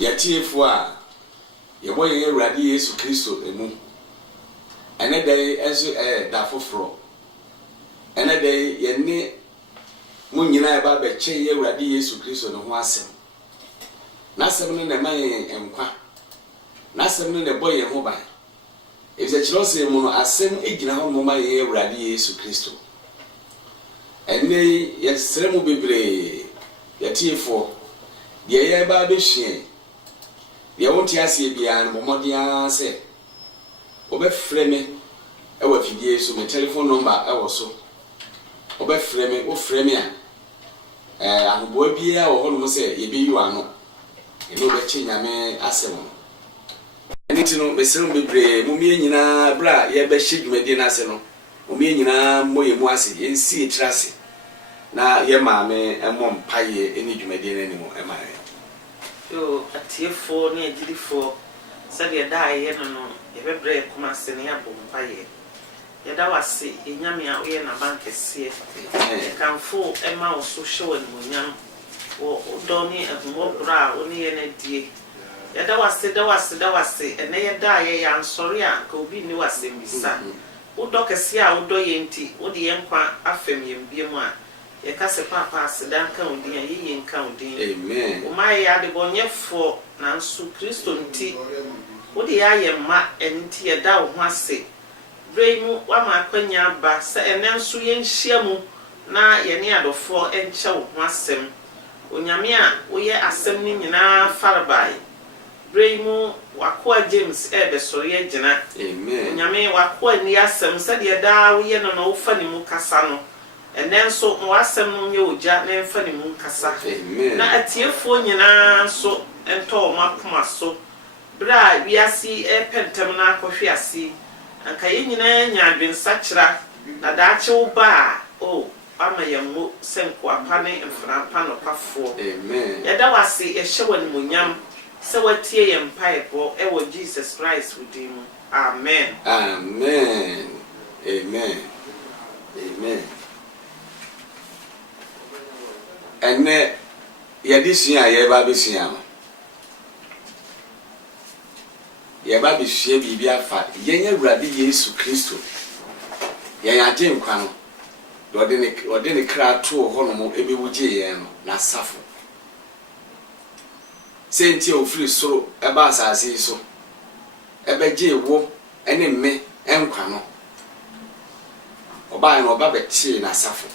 Yatiefo a yɛbɔ yɛn Awurade Yesu Kristo emu ɛne dɛ ɛso da foforo ɛne dɛ yɛne mo nyinaa ba bɛkyɛ yɛ Awurade Yesu Kristo ne ho asɛm n'asɛm no na ma yɛn nkwa n'asɛm no na bɔ yɛn ho ban ɛsɛ kyerɛ sɛ mu no asɛm egyina hɔ mo ma yɛn Awurade Yesu Kristo ɛne yɛsrɛ mu bebree yɛtiefo deɛ yɛ ba bɛhwie deɛ wonte aseɛ biara no mmɔden sɛ wobɛfrɛ me ɛwɔ fidie so me telephone number ɛwɔ so wobɛfrɛ me wofrɛ me a ahoboa biara wɔ hɔ nom sɛ yɛbɛyi wano ɛne wobɛkye nyame asɛm no ɛne nti no mesrɛ mu bebree momie nyinaa bra yɛbɛhyɛ dwumadie no ase no momie nyinaa mmɔ yɛ mu ase yɛnsi yɛtiri ase na yɛ maame ɛmmɔ mpaeɛ ɛne dwumadie no anim ɛma yo atiefo ne agirifo sɛdeɛ da ayɛ no yɛbɛbrɛ kuma ase ne yɛabɔ mpaeɛ yɛda wase yɛnyame a woyɛ n'abankɛseɛ yɛkamfo ɛma wo so hyɛ wɔ animonyam wɔ wodɔ ne ahumɔborɔ a wo ne yɛ no adie yɛda wase ɛnɛ yɛda a yɛyɛ ansɔre a ka obi nni wasɛm bisa wodɔ kɛseɛ a wodɔ yɛ nti wode yɛn nkwa afɛm yɛn bia mu a yɛkase papa aseda nka wo din a yɛyɛ nka wo din amen wo ma yɛ adebɔnyɛfoɔ nanso Kristo nti wode yɛayɛ mma ɛnti yɛda wo ho ase brɛ mu wama akwanya aba sɛ ɛnɛ nso yɛnhyia mu na yɛne adɔfoɔ ɛnkyɛ wo ho asɛm onyame a woyɛ asɛm no nyinaa farabae brɛ mu wakoa James ɛbɛsɔre agyina amen onyame wakoa ni asɛm sɛdeɛ daa woyɛ no na wofa ne mu kasa no ɛnɛ nso wasɛm no nyɛ ogya na ɛmfa ne mu kasa na atiefoɔ nyinaa nso ɛntɔ wɔn akoma so berɛ a wiase ɛpɛntɛm na akɔhwe ase anka yɛn nyinaa nya adwensakyera na daakye wo ba a ama yɛn mo sɛ nkoapa ne mfrapa nokwafoɔ yɛda wase yɛhyɛ wɔ animonyam sɛ watie yɛn mpaebɔ ɛwɔ Jesus Christ wo din mu amen amen amen amen ene yɛde sua yɛba besua no yɛba besua biribi afa yɛn Awurade Yesu Kristo yɛn agye nkwa no ɔde ne kra to hɔ no mo ebewugye yɛn no na safo senti ofiri soro ɛba asase yi so ɛbɛgye wo ɛne me ɛnkwa no ɔbaa no ɔba bɛkye na safo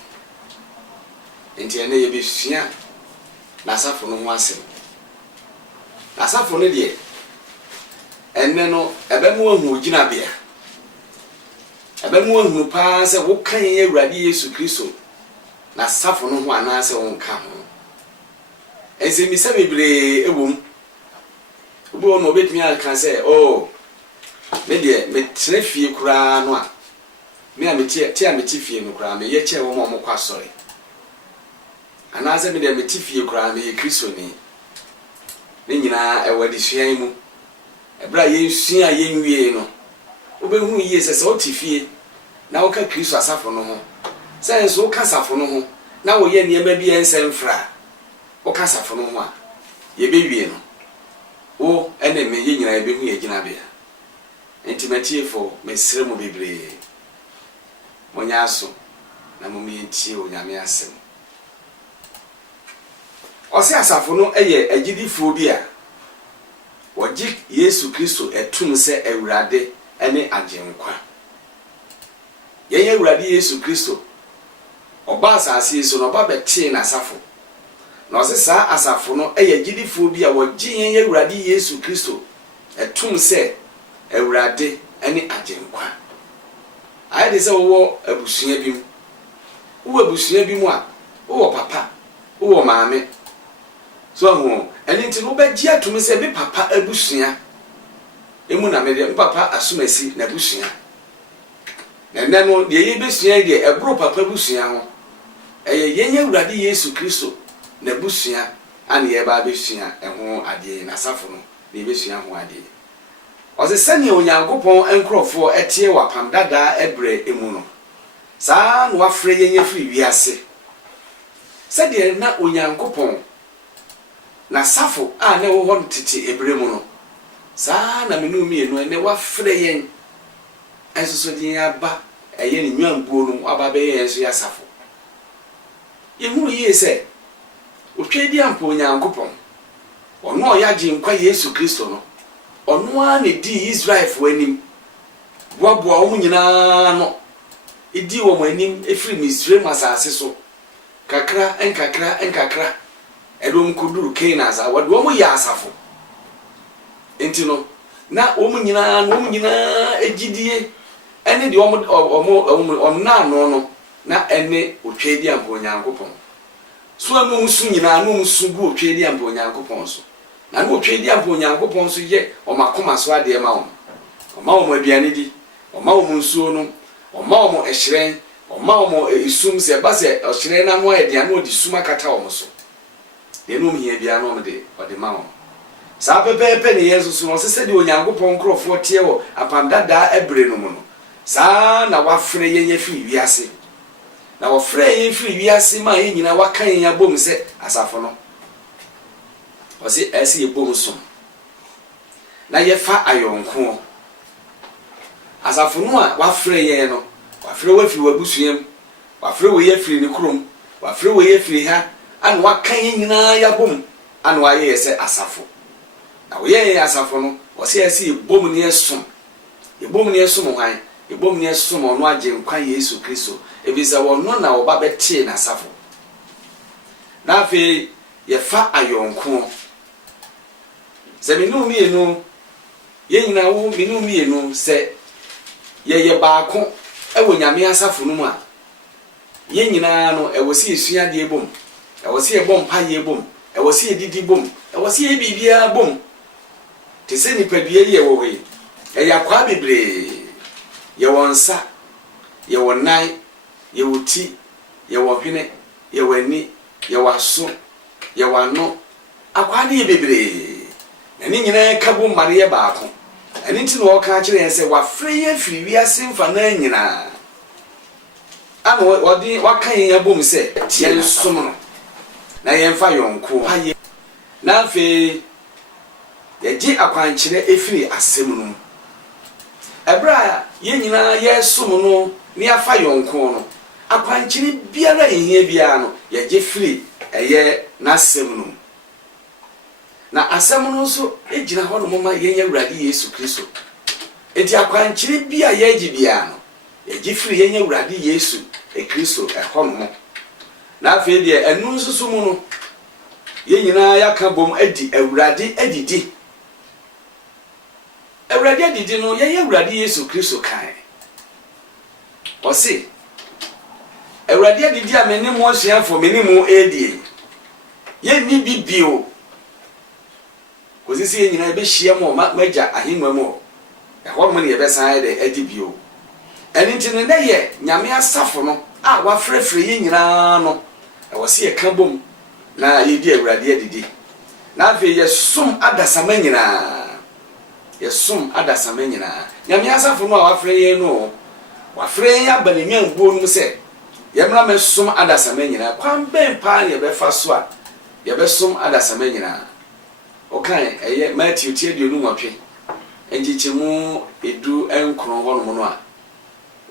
enti ene yɛbɛsua na safo no ho asɛm na safo no deɛ ene no ɛbɛmu ahu ogina bia ɛbɛmu ahu paa sɛ wo kan yɛ Awurade Yesu Kristo na safo no ho anaasɛ wo nka ho ɛsɛ mi sɛ bebree ewom obi wɔ no obetumi aka sɛ me deɛ metena fie koraa no a me a mete fie no koraa me yɛ kyɛ wo mo kɔ asɔre anaasɛ me deɛ mete fie koraa me yɛ Kristoni ne nyinaa ɛwɔ de sua mu ɛbra yɛnsua yɛnwie no wobɛhu yie sɛ wote fie na woka Kristo asafo no ho sɛ nso woka asafo no ho na woyɛ nneɛma bi ɛnsɛm fra woka asafo no ho a yɛbɛwie no wo ɛne me yɛ nyinaa yɛbɛhu yɛ gyina bia enti matiefo mesrɛ mu bebree monya aso na momientie onyame asɛm ɔsɛ asafo no ɛyɛ agyidifoɔ bi a wɔgye Yesu Kristo ɛtum sɛ Awurade ɛne agyenkwa yɛn Awurade Yesu Kristo ɔba asase yi so no ɔba bɛtee n'asafo na ɔsɛ saa asafo no ɛyɛ agyidifoɔ bi a wɔgye yɛn Awurade Yesu Kristo ɛtum sɛ Awurade ɛne agyenkwa ayɛ de sɛ wowɔ abusua bi mu wowɔ abusua bi mu a wowɔ papa wowɔ maame so ahu ɛne nti no bɛgye atum sɛ me papa abusua emu na me de papa asomasi na abusua na nɛ no deɛ yɛbɛsua deɛ ɛboro papa abusua ho ɛyɛ yɛn Awurade Yesu Kristo na abusua ane yɛba abɛsua ɛho adeɛ na safo no na yɛbɛsua ho adeɛ ɔsɛ sɛnea Onyankopɔn nkurɔfoɔ ɛteɛ wɔ apam dadaa ɛbrɛ emu no saa no wafrɛ yɛn afiri wiase sɛdeɛ na Onyankopɔn na safo a ne wo hon tete ebre mu no saa na menu mi enu ne wa frɛ yɛn enso din aba ɛyɛ ne nwanbuo no aba bɛ yɛn so ya safo yɛhuru yie sɛ otwe di ampo Nyankopɔn ɔno ɔyagye nkwa Yesu Kristo no ɔno a ne di Israel fo anim boaboa wɔn nyinaa no edi wɔn anim efiri Misraim asase so kakra enkakra ɛdom koduru Canaan sa wɔde wɔn yɛ asafo enti no na wɔn nyinaa egidie ɛne de wɔn na no na ɛne otwe di ampo Nyankopɔn so anu musu nyinaa no musu gu otwe di ampo Nyankopɔn so na no otwe di ampo Nyankopɔn so yɛ ɔmakoma so ade ma wɔn ɔma wɔn aduane di ɔma wɔn nsuo no ɔma wɔn ɛhyerɛn ɔma wɔn isum sɛ ba sɛ ɔhyerɛn na no ayɛ de ano ɔde sum akata wɔn so deɛ no hia bia no ɔde ma wɔn saa pɛpɛɛpɛ ne yɛ so no sɛ de Onyankopɔn nkrɔfoɔ tie wɔ apamdada ɛbre no mu no saa na wafrɛ yɛn afiri wiase na wafrɛ yɛn afiri wiase ma yɛn nyina waka yɛn abom sɛ asafo no ɔse ɛsɛ yɛbom som na yɛfa ayɔnko asafo no a wafrɛ yɛn no wafrɛ wafiri wabusuam wafrɛ wɔ yɛfiri ne kurom wafrɛ wɔ yɛfiri ha ana waka yɛn nyinaa yɛbom ana wayɛ sɛ asafo na wɔyɛ yɛn asafo no ɔse ɛsɛ yɛbom ne yɛsom hwan yɛbom ne yɛsom ɔno agye nkwa Yesu Kristo ebisa wɔno na wɔba bɛtee na asafo na afei yɛfa ayɔnko sɛ menu mienu yɛn nyina wo menu mienu sɛ yɛyɛ baako ɛwɔ Nyame asafo no mu a yɛn nyina no ɛwɔ sɛ yɛsua de bom ɛwɔ sɛ yɛbɔ mpa yɛ bom ɛwɔ sɛ yɛdidi bom ɛwɔ sɛ yɛ bibia bom te sɛ nipadua yɛ wɔ hɔ ɛyɛ akwa bebree yɛwɔ nsa yɛwɔ nan yɛwɔ ti yɛwɔ hwene yɛwɔ ani yɛwɔ aso yɛwɔ ano akwa de bebree na ne nyinaa ka bom mare yɛ baako ɛne nti na wɔka kyerɛ yɛn sɛ wafrɛ yɛn firi wiase mfa na nyinaa ana wɔde waka yɛn abom sɛ tie nsom no na yɛmfa yɔnko na afei yɛgye akwankyerɛ efiri asɛm no mu ɛbra yɛn nyinaa yɛsom no ne afa yɔnko no akwankyerɛ biara ehia biara no yɛgye firi ɛyɛ n'asɛm no mu na asɛm no nso egyina hɔ no moma yɛn Awurade Yesu Kristo enti akwankyerɛ bi a yɛgye biara no yɛgye firi yɛn Awurade Yesu Kristo ɛhɔ no mo na afei deɛ ɛno nso so mu no yɛn nyinaa yɛaka bom adi Awurade adidi Awurade adidi no yɛn Awurade Yesu Kristo kan ɔse Awurade adidi a mene mo asuafo mene mo edie yɛn ni bibio kosisi yɛn nyinaa bɛhyia mo magya ahengua mu ɛhɔ mo ne yɛbɛsan yɛ de adi bio ɛne nti ne yɛ Nyame asafo no a wafrɛfrɛ yɛn nyinaa no ɛwɔ sɛ yɛka bom na yɛdi Awurade adidi na afei yɛsom adasama nyinaa Nyame asafo no a wafrɛ yɛn no wafrɛ yɛn aba ne nwanbuo no sɛ yɛmra mɛsom adasama nyinaa kwan bɛn paa ne yɛbɛfa so a yɛbɛsom adasama nyinaa okan ɛyɛ Matthew 28 enjichemu edu enkron hɔ no no a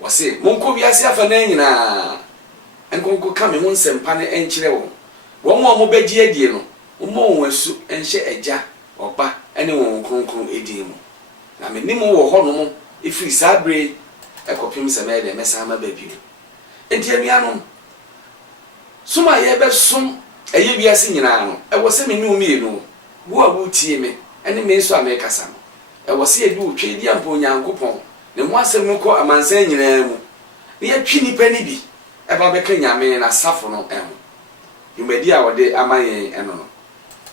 wɔse monko wiase afa na nyinaa enkonko ka me ho nsɛmpa ne enkyerɛ wɔn a mobɛgye adie no wɔn asu enhyɛ agya ɔba ɛne wɔn kronkron edin mu na menim wɔ hɔ no mo efiri sabre ekɔpem sɛ mɛ de mɛsama ba bi enti anuanom soma yɛbɛsom ɛyɛ wiase nyinaa no ɛwɔ sɛ me ne omienu wo a wotie me ɛne me nso a me kasa no ɛwɔ sɛ yɛde otwe di ampo Nyankopɔn ne ho asɛm no kɔ amansan nyinaa mu ne yɛtwe nipa ne bi ɛba bɛka Nyame na safo no ɛho yumadi a wɔde ama yɛn ɛno no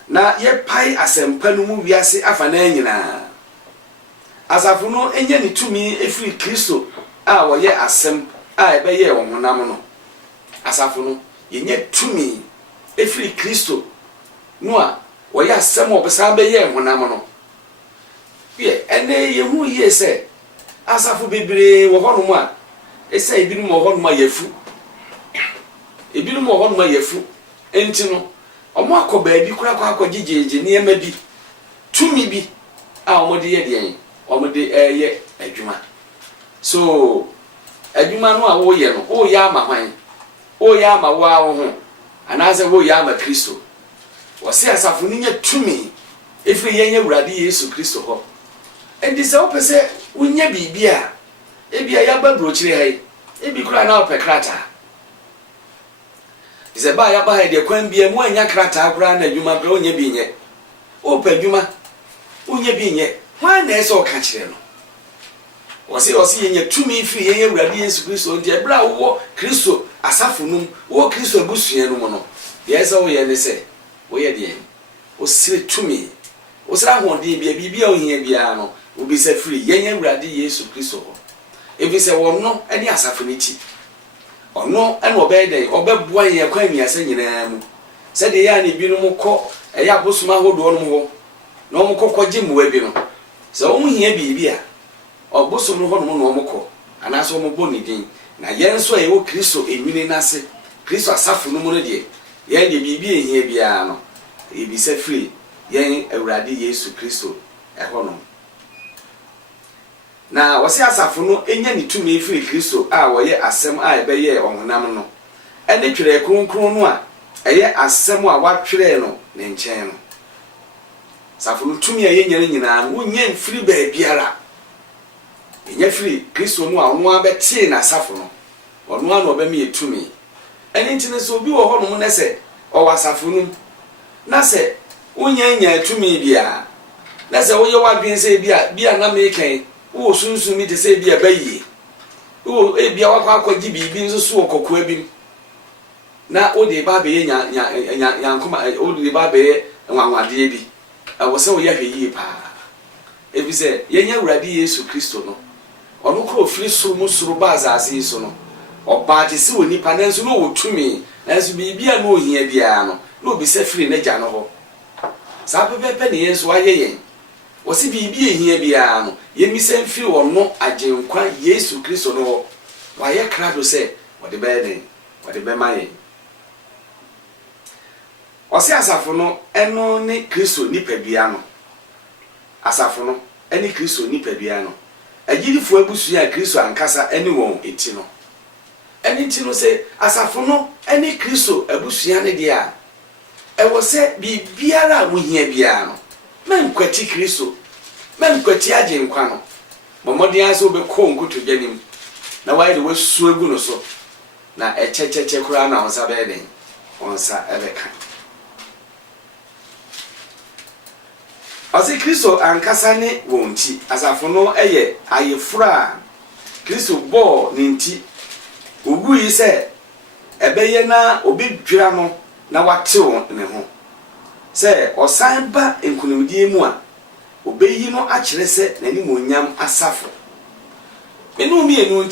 na yɛpae asɛmpa no mu wiase afa na nyinaa asafo no enye ne tumi efiri Kristo a wɔyɛ asɛm a ɛbɛyɛ wɔn honam no asafo no yenye tumi efiri Kristo no a wɔyɛ asɛm a ɔbɛsa bɛyɛ honam no ye ene yehu yie sɛ asafo bebree wɔ hɔ no mu a ɛsɛ ebinom wɔ hɔ no mu a yafu ebinom wɔ hɔ no mu a yafu enti no omo akoba bi kura kwa akogyegeje niema bi tumi bi a omo de ye de omo de ye adwuma so adwuma no a wo ye no wo ya ama hwan wo ya ama wo a wo ho anaze wo ya ama Kristo wo se asafo ni nya tumi efi ye nya Awurade Yesu Kristo ho endi se wo pese wo nya bibia ebia ya ba brochire hai ebi kura na opekrata ise ba ya ba ha de kwan bia mu anya krata kura na adwuma bra onya bi nye o pa adwuma onya bi nye hwan na eso ka kire no osi yenye tumi fi yenye Awurade Yesu Kristo ndi ebra wo Kristo asafo num wo Kristo abusua no mo no yesa wo ye ne se wo ye de o sire tumi o sira hode bia ohia bia no obi se free yenye Awurade Yesu Kristo ho ebi se wo no eni asafo ni ti ono ena obeden obeboa ye kwa miase nyina mu se de ya ne bi no mko eya bosuma hodo no mo no mko koje muwa bi no se wo hia bibia obosom no ho no no mko anaso mo boni din na yenso e wo Kristo enwini nase Kristo asafo no mo no de ye de bibia ehia bia no ebi se free yen Awurade Yesu Kristo eho no na wose asafo no enya ni tumi free Kristo a woye asem a ebeye onhonam no ene twere kronkron no a eye asem a watwere no ne nchen no safo no tumi a yenya nyina no wonya free ba biara enya free Kristo no a ono abete na safo no ono a no obemi etumi ene ntine so obi wo ho no ne se o wasafo no na se wonya nya tumi bia na se woye wadwen se bia na meken wo sunsun mi de se bia bayi wo bia wakwa akwaji bibi nso so okokwa bi na o de ba be nya nkoma o de ba be nwanwade bi wo se wo ye hweyi pa ebi se yenya Awurade Yesu Kristo no ono kro firi so mu suru bazase so no oba de se woni pa nanso no wotumi nanso bibia no ohia bia no no obi se firi na gya no ho sa pepepe ne yenso ayeyen wose bibia ehia bia no yemisen firi wono agenkwa Yesu Kristo no wa ye krado se wode beden wode be maye ose asafo no eno ne Kristo nipa bia no asafo no eni Kristo nipa bia no agirifo abusua Kristo ankasa eni won eti no eni ti no se asafo no eni Kristo abusua ne dia ewo se bibiara wohia bia no menkwati Kristo menkwati agenkwa no momodi aso be ko nkuto gyanim na why the wasu egu no so na echecheche kura na onsa be den onsa ebeka ase Kristo ankasa ne wonti asafo no eye ayefura Kristo bo ne nti ogu yi se ebeye na obi dwira no na watew ne ho se osan ba enkunimdie mu a obeyi no akire se nani monyam asafo menu mienu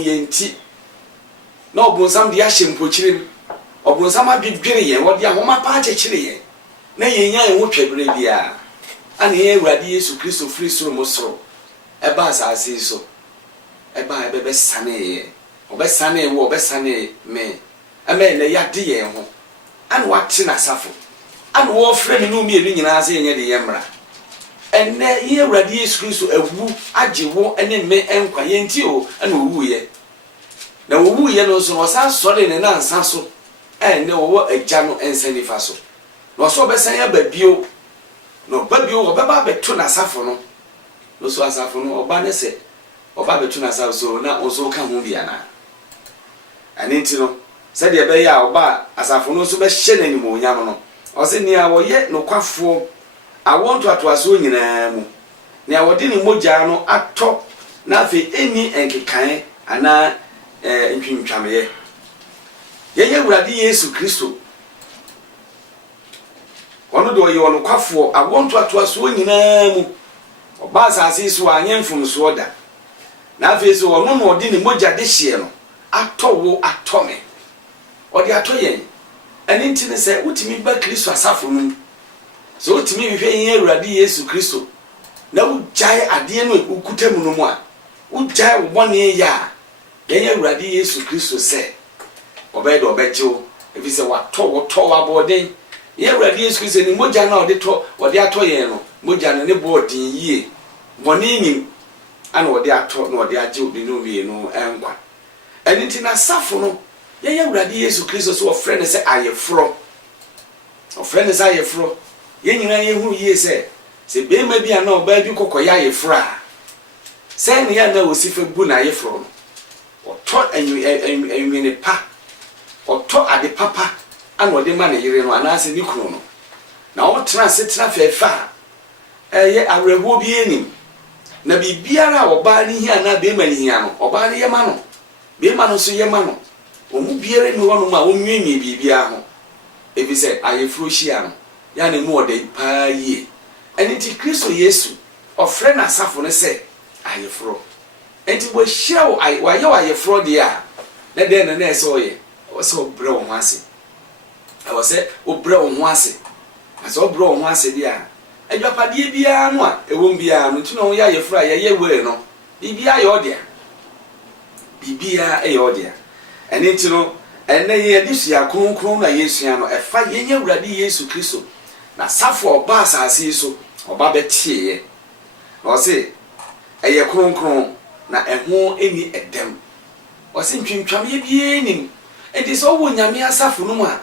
ye nti na obonsam de ahye mpokyire obonsam adwedwere ye wode ahoma pa akyekire ye na yenya ye ho twabere bia ana ye Awurade Yesu Kristo firi soro mo soro eba asase so eba ebebe sane ye obesane wo obesane me ame na yade ye ho ana wate na asafo ana wo frɛ menu mienu nyina ase yenye de yemra enne ye Awurade Yesu Kristo awu agewo ene me enkwa ye nti o ana owu ye na owu ye no so no sa sore ne na nsa so enne wo agya no ensani fa so no so besan ya babio no babio obeba beto na asafo no so asafo no oba ne se oba beto na asafo so na ozo ka ho bia na anenti no se de be ya oba asafo no so be hye na nimo onyam no o se ni a wo ye no kwafo awonto atoaso nyina mu ni a wode ni mogya no atɔ na fe eni enkekan ana ntwintwameye yenye Awurade Yesu Kristo ono do ye ono kwafo awonto atoaso nyina mu oba asase so anyemfum so oda na fe so ono no ode ni mogya de hye no atɔwo atɔme ode atɔyen eni ntine se utimi ba Kristo asafo no so utimi hwehwe yenye Awurade Yesu Kristo na ugyae ade no ukutamu no mu a ugyae wobone ya yenye Awurade Yesu Kristo se obedo obegyew if you say what abode ye awurade Yesu Kristo ni mogya na ode ato yen no mogya ne board yie boni nim ana ode ato na ode agye obi no wie no enkwa eni ti na safo no ye awurade Yesu Kristo so ofre ne se ayefro ye nyina ye hu yie se bema bi ana oba bi kokoya ayefro a se ne ya na osife bu na ayefro no oto enwene pa oto ade papa ana ode ma ne yire no ana se ni kunu no na o tena fefa ye awrewo bi enim na bibiara oba ni hia na bema ni hia no oba ne ye ma no bema no so ye ma no omu biere ni wono ma onwienwie bibia ho ebi se ayefro hia no ya ne mu ode pa yie eni ti Kristo Yesu ofre na safo ne se ayefro enti bo hia wo ayefro de a na de na ese oye o se obre wo ho ase o se obre wo ho ase ase obre wo ho ase de a adwapade bia no a ewom bia no tino ya ayefro a ye we no bibia ye ode a bibia e ye ode a eni ti no ene ye disia kronkron na Yesu ano efa yenye awurade Yesu Kristo na safo oba asase so oba betie ye o se eye kronkron na eho eni edem o se ntwintwam ye bie nim enti so wo nyame asafo no mu a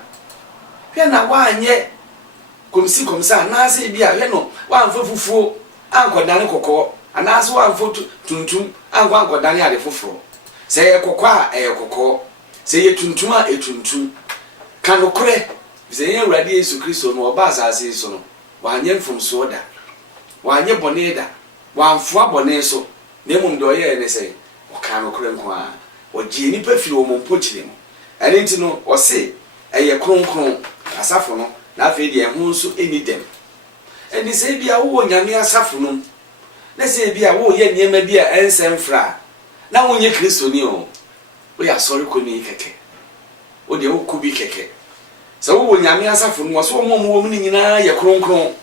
hwe na wanye komsa na se bia hwe no wamfa fufuo ankodane kokko ana se wamfa tuntum ankodane ade foforo se ye kokko a eye kokko se ye tuntum a etuntum kanokore se ye awurade Yesu Kristo no oba asase so no wanye mfomso da wanye bone da wamfo abone so na mum do ye ne se o kanokore nko a o ji ni pa fi o mompo kire mu ene nti no o se eye kronkron asafo no na afi de ehun so eni dem eni se bia wo nyame asafo no na se bia wo ye niema bia ensem fra na wonye Kristo ni o ya sorry ko ni keke o de wo kubi keke se wo nyame asafo no so wo ni nyina ye kronkron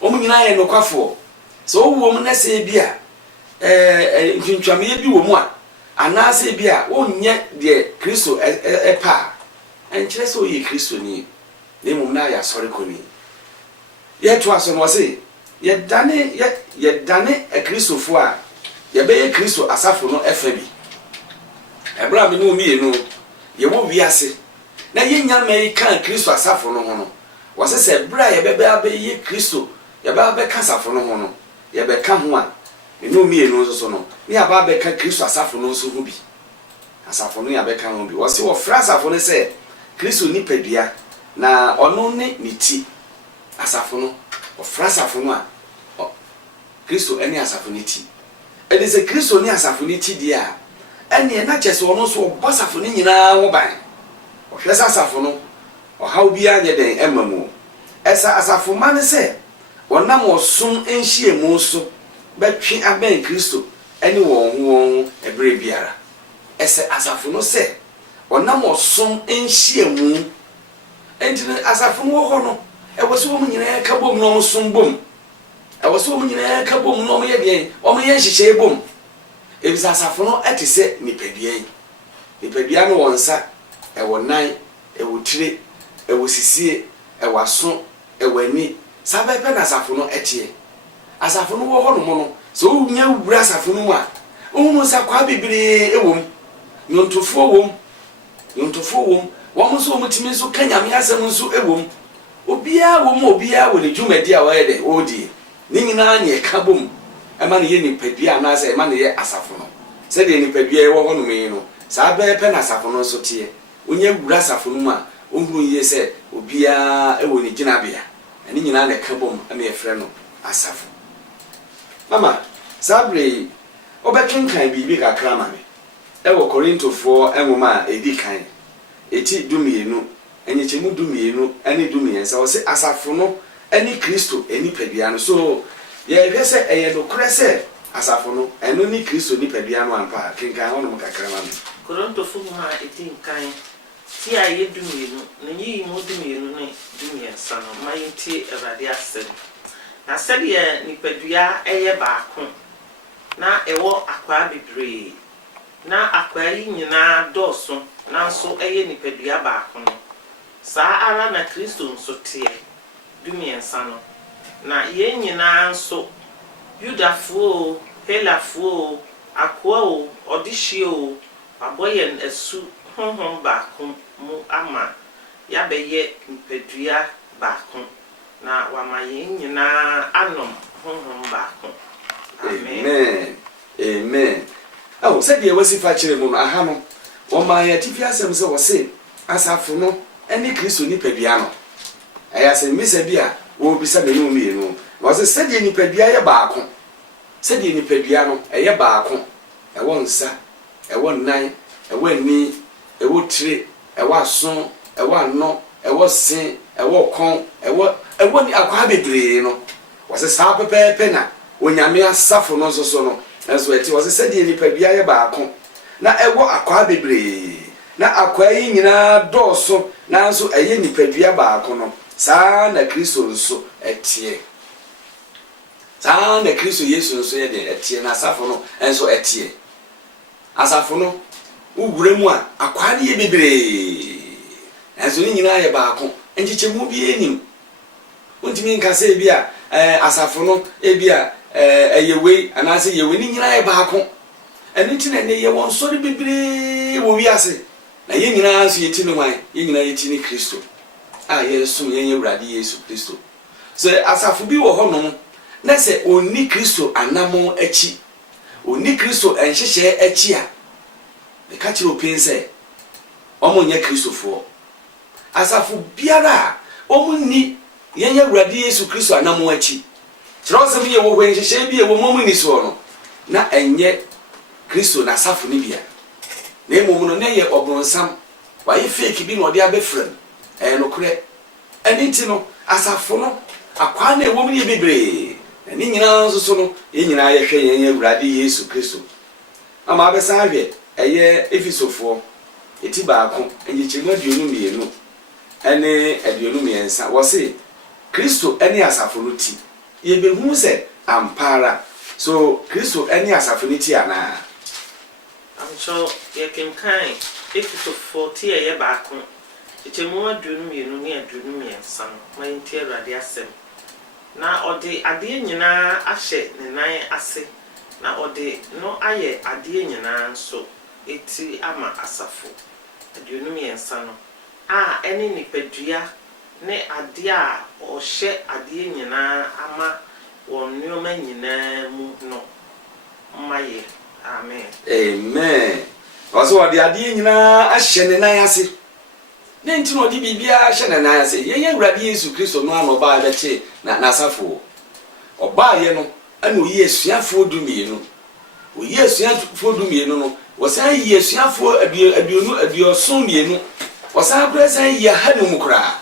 o mu nyina ye nokwafo se wo na se bia ntwintwam ye bi wo mu a ana se bia wonye de Kristo pa enkyere se o ye Kristo ni ne mum na ya sorry ko ni ye to aso no se ye dane Kristofo a ye be ye Kristo asafo no efa bi ebra me no mi enu ye wo wiase na ye nya me kan Kristo asafo no ho no wo se bra ye be ba ye Kristo ye ba be kasafo no ho no ye be ka ho a enu mi enu so no ni aba be ka Kristo asafo no so ho bi asafo no ya be ka ho bi wo se wo fra asafo no se Kristo ni padua na ono ne niti asafo no wo fra asafo no a Kristo eni asafo niti edi se Kristo ni asafo niti dia ene na chese ono so obasafo ni nyina wo ban o hwesa asafo no o haw bia anye den emamu esa asafo ma ne se wonam osun enhie mu so betwe aben Kristo ene won ebre biara ese asafo no se wonam osun enhie mu enti asafo no ho no e wo so wo nyina ka bom no osun bom e wo so wo nyina ka bom no ye den o ye hihye bom ebisa asafo no etise nipadua no wonsa e wonan e wotire e wosisie e waso e wani sabepe na asafo no etie asafo no wo ho no mo no so nya wura asafo no mu a ohunu sa kwa bibire ewom nyontofo wom wo mo so mutimi so kanyame asem so ewom obia wo ne dwumadi a wo ye de odi ni nyina anye ka bom ema ne ye nipadua na se ema ne ye asafo no se de nipadua wo ho no me no sa bepe na asafo no so tie onye wura asafo no mu a ohunu ye se obia ewo ne ginabea ani nyina na ka bom ema ye frɛ no asafo mama sabre obekenkan bibi kakra ma me ewo Korintofo enwoma edi kan eti dumienu enye chemu dumienu ani dumiensa o se asafo no ani Kristo ani padua no so ye hwese eye no krese asafo no eno ni Kristo ni padua no ampa kenkan hono kakra ma me Korintofo ma eti kan ti aye dumienu na yi mu dumienu ne dumiensa no ma yiti Awurade asem na sede ye ni padua eye baako na ewo akwa bebre na akwa yi nyina doso na so eye nipadua baako no saa ara na Kristo nso te dumiensa no na ye nyina nso Yudafo Helafo akwa odihie aboyen asu honhom baako mu ama ya beye mpadua baako na wamaye nyina anom honhom baako. Amen. Amen. Oh, said the wasifa chere mu aha no wo ma ya tifi asem se wo se asafo no ene Kristo ni padua no aya se misa bia wo bisa me no mienu wo se said ni padua ye baako said ni padua no eye baako ewo nsa ewo nan ewo ani ewo tire ewo aso ewo ano ewo sen ewo kon ewo ni akwa bebre no wo se sa pepepe na onyame asafo no so no enso eti wo se said ni padua ye baako na ewo akwa bebre na akwa yi nyina dooso na nso eye ni padua baako no saa na Kristo nso etie saa na Kristo Yesu nso ye de etie na asafo no enso etie asafo no ugure mu a akwa de ye bebre enso ni nyina ye baako enchichemu bi enim ontimi nka se bi a asafo no e bi a eyewe anase yewe ni nyina ye baako eni ti na ne ye won so de bebre wo wi ase na ye nyina so ye ti no wan ye nyina ye ti ni Kristo a ye so ye Ewurade Yesu Kristo se asafo bi wo ho no na se oni Kristo anamo achi oni Kristo enhyehyɛ achi a me ka kire opin se omo nya Kristofo asafo biara omuni ye Ewurade Yesu Kristo anamo achi kyerɛwsɛm ye wo hwenhyehyɛ bi ye wo momu ni so no na enye Kristo na asafo ni bia na emom no na ye obronsam wa ye fake bi na ode abefrem no kure eni nti no asafo no akwa na ewom ni bebre na ni nyina nso so no ye nyina ye hwe ye Ewurade Yesu Kristo ama abesa hwe eye Efisofo eti baako enye chegma duonu mienu ene aduonu miensa wo se Kristo ene asafo no ti ye behu se ampara so Kristo ene asafo no ti ana amcho ye kenkan Efisofo ti ye baako chegma aduonu mienu ni aduonu miensa no manti Ewurade asem na ode ade nyina ahye ne nan ase na ode no aye ade nyina nso eti ama asafo aduonu miensa no ene nipadua ne ade a ohye ade nyina ama won nyoma nyina mu no maye. Amen. Amen. Waso ode ade nyina ahye ne nan ase ne nti no di bibia ahye ne nan ase ye Ewurade Yesu Kristo no ano ba beche na asafo oba ye no ana oyi asuafo dumienu oyi asuafo dumienu no wosan yi asuafo aduonu mienu wosan presan yi hanum kura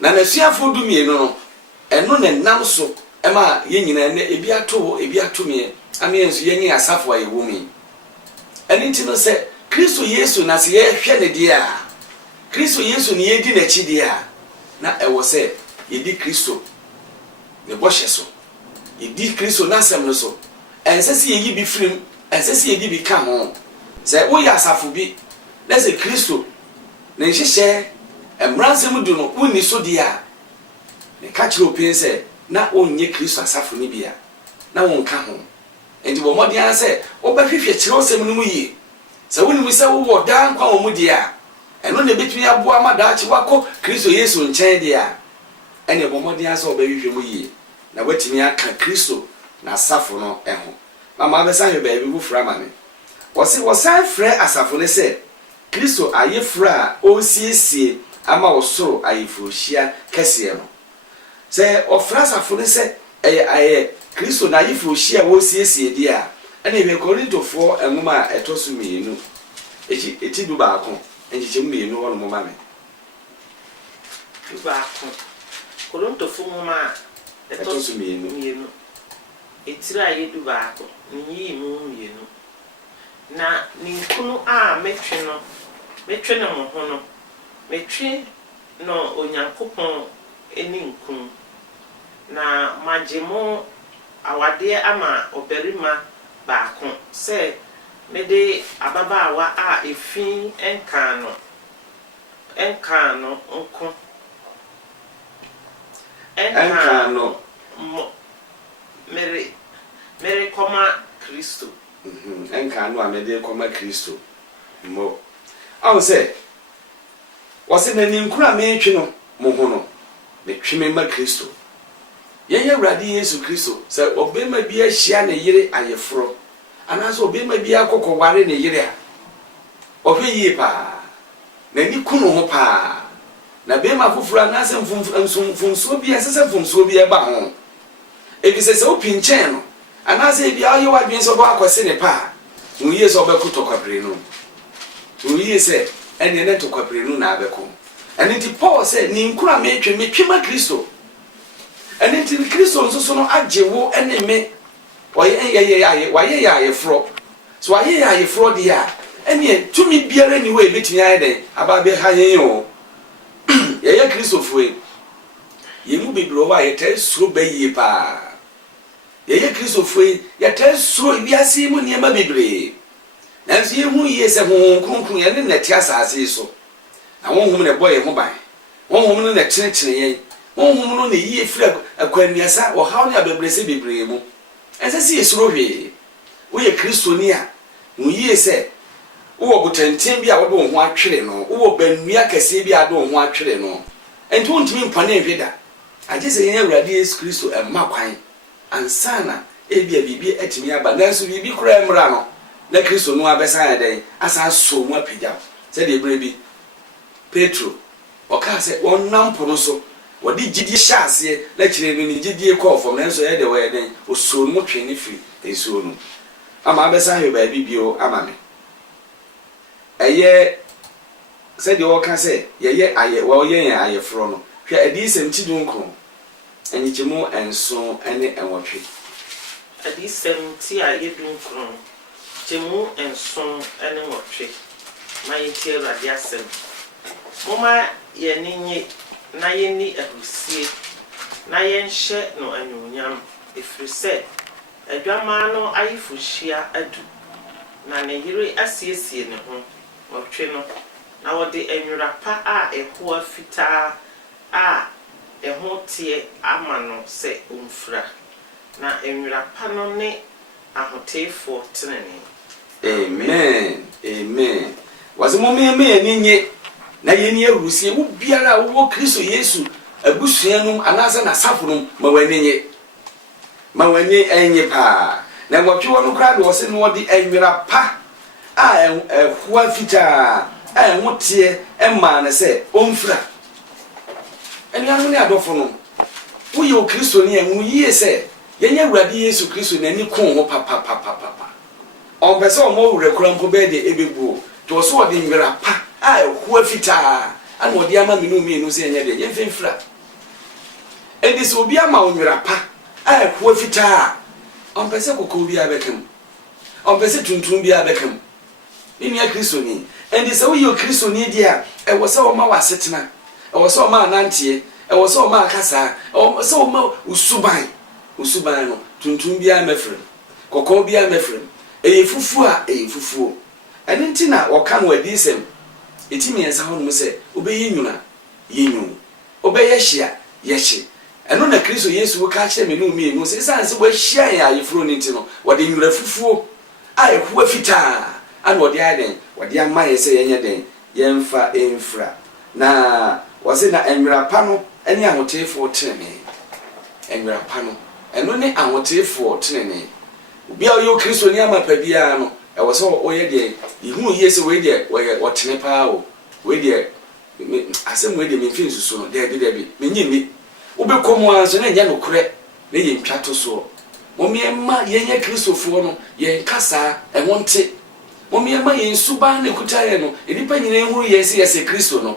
na asuafo dumienu no eno ne nam so ema ye nyina ne ebi atomie ame enso ye nyi asafo aye womi eni nti no se Kristo Yesu na se ye hwe ne dia Kristo Yesu ni yedi na chi dia na ewo se yedi Kristo ne bohye so yedi Kristo na asem no so ensese ye yi bi frim ensese ye di bi ka ho se wo ya asafo bi na se Kristo ne nhyehyɛ emransem du no woni so dia ne ka kire opin se na onye Kristo asafo ni bia na won ka ho enti bo modian se wo ba hwehwe kire osem no mu yi se woni mu se wo da nkwa wo mu dia eno ne betumi aboa madachi wako Kristo Yesu nkyɛn dia ene bo modian se wo ba hwehwe mu yi na watimi aka Kristo na asafo no eho mama abesa hwe ba bi bu fra ma me wosan frɛ asafo ne se Kristo ayefra o siesie ama osoro ayefrohia kese no se ofra asafo ne se aye Kristo na ayefrohia wo siesie dia ene be Korintofo enwoma etoso mienu eti du baako enjiche mienu wono mo mame du baako Korintofo nwoma etoso mienu etira ye du baako ni mu mienu na ninkunu metwe no mo ho no metwe no Onyankopɔn eni nkunu na majemo awade ama oberima baako se mede ababaawa a efin enka no enkano nko enkano mere koma Kristo enkano amede koma Kristo mo awu se wose na ninkura metwe no mo ho no metwe ma Kristo yenye awurade Yesu Kristo se obema bi ahia ne yire ayeforo anaso obema bi akokoware ne yire a ohwe pa na ni kunu ho pa na bema foforo anase mfumfumso bi asese mfumso bi eba ho ebise se opinchen no anase bi ayo wadwen so ba akwese ne pa muye so obekoto kwabre no muye se ene ne to kwabre no na abeko ene ti Paul se ni nkura metwe ma Kristo ene ti Kristo nso so no ajewo ene me waye ayefro so waye ayefro dia ene tumi biara ni we betimi ayede ababe hayen yo ye Kristo fue ye mu bibiro wa ye tel suro bayi pa ye Kristo fue ye tel suro biase mu niema bibire nanso ye hu ye se ho kronkron ye ne nati asase so na wonhum ne boye ho ban wonhum ne kyenkyene ye wonhum no ne ye fira akwanuasa wo hawo ne abebrese bibire mu ense se ye suro hwe wo ye Kristo ni a mu ye se wo botenten bi a wo do ho atwere no wo banua kase bi a do ho atwere no ento ntimi mpane hweda agye se yen awurade Yesu Kristo emma kwan ansana ebia bibi atimi aba nanso bibi kura emra no na Kristo no abesa ya den asa so mu apagya se de ebere bi Petro oka se wonnam pono so wodi gidie hyase na kire no ni gidie kɔfom nanso ye de we den oso mu twene fi enso no ama abesa hwe ba bibio ama me eye said you can say ye well ye ayefro no hwe adisem ti dunkro enyichemu enso ene enwotwe adisem ti aye dunkro chemu enso ene nwotwe mayenti awurade asem moma ye ninye na ye ni ahusie na ye nhye no anyunyam efrise adwama no ayefohia adu na ne yire asiesie ne ho otwe no na wode enwura pa a eho afita a eho tie ama no se umfra na enwura pa no ne ahotefo tenene amen wazimo me ninye na yeni awusie wo biara wo Kristo Yesu abusuanum anasa na safunum ma wani enye pa na ngwatwe wono kra de wose no wode enwura pa a eho afita a enwote emma na se omfra enianu ne adofo no wo ye Kristo ne enwu yie se yenye awurade Yesu Kristo na ni kon ho papa on pese o mo wure kura mpo be de ebebuo to so ode nwira pa a eho afita ana ode ama minu mienu se yenye de yemfemfra edi so obi ama onwira pa a eho afita on pese kokko bi abekam on pese tuntum bi abekam ini ya Kristo ni endi se wo ye Kristo ni dia e wo se o ma wasetena e wo se o ma anantie e wo se o ma akasa o se o ma usuban no tuntum bia mefrem kokko bia mefrem eyefufu a eyefufu ene ntina wo ka no adisem etimi ensa ho no se obeyi nwuna yenwu obeye hia yehe eno na Kristo Yesu wo ka kye me no mi no se sanse wo hia ya yefuro ni ntino wo de nwura fufuo a ehu afita ana wode aden wode amaye se yenye den yemfa enfra na wose na enwura pa no ene ahotefo tenene enwura pa no eno ne ahotefo tenene obi a yo Kristo ni amapabia no e wose oye de ihu yese we de wotene pa o we de asem we de memfin susu no de menyimi obekomu anso na nya nokure na ye ntwato so momiema yenye Kristofo no ye nkasa enwonte momiema ye nsuban ne kutaye no edipa nyina ehuru yese Kristo no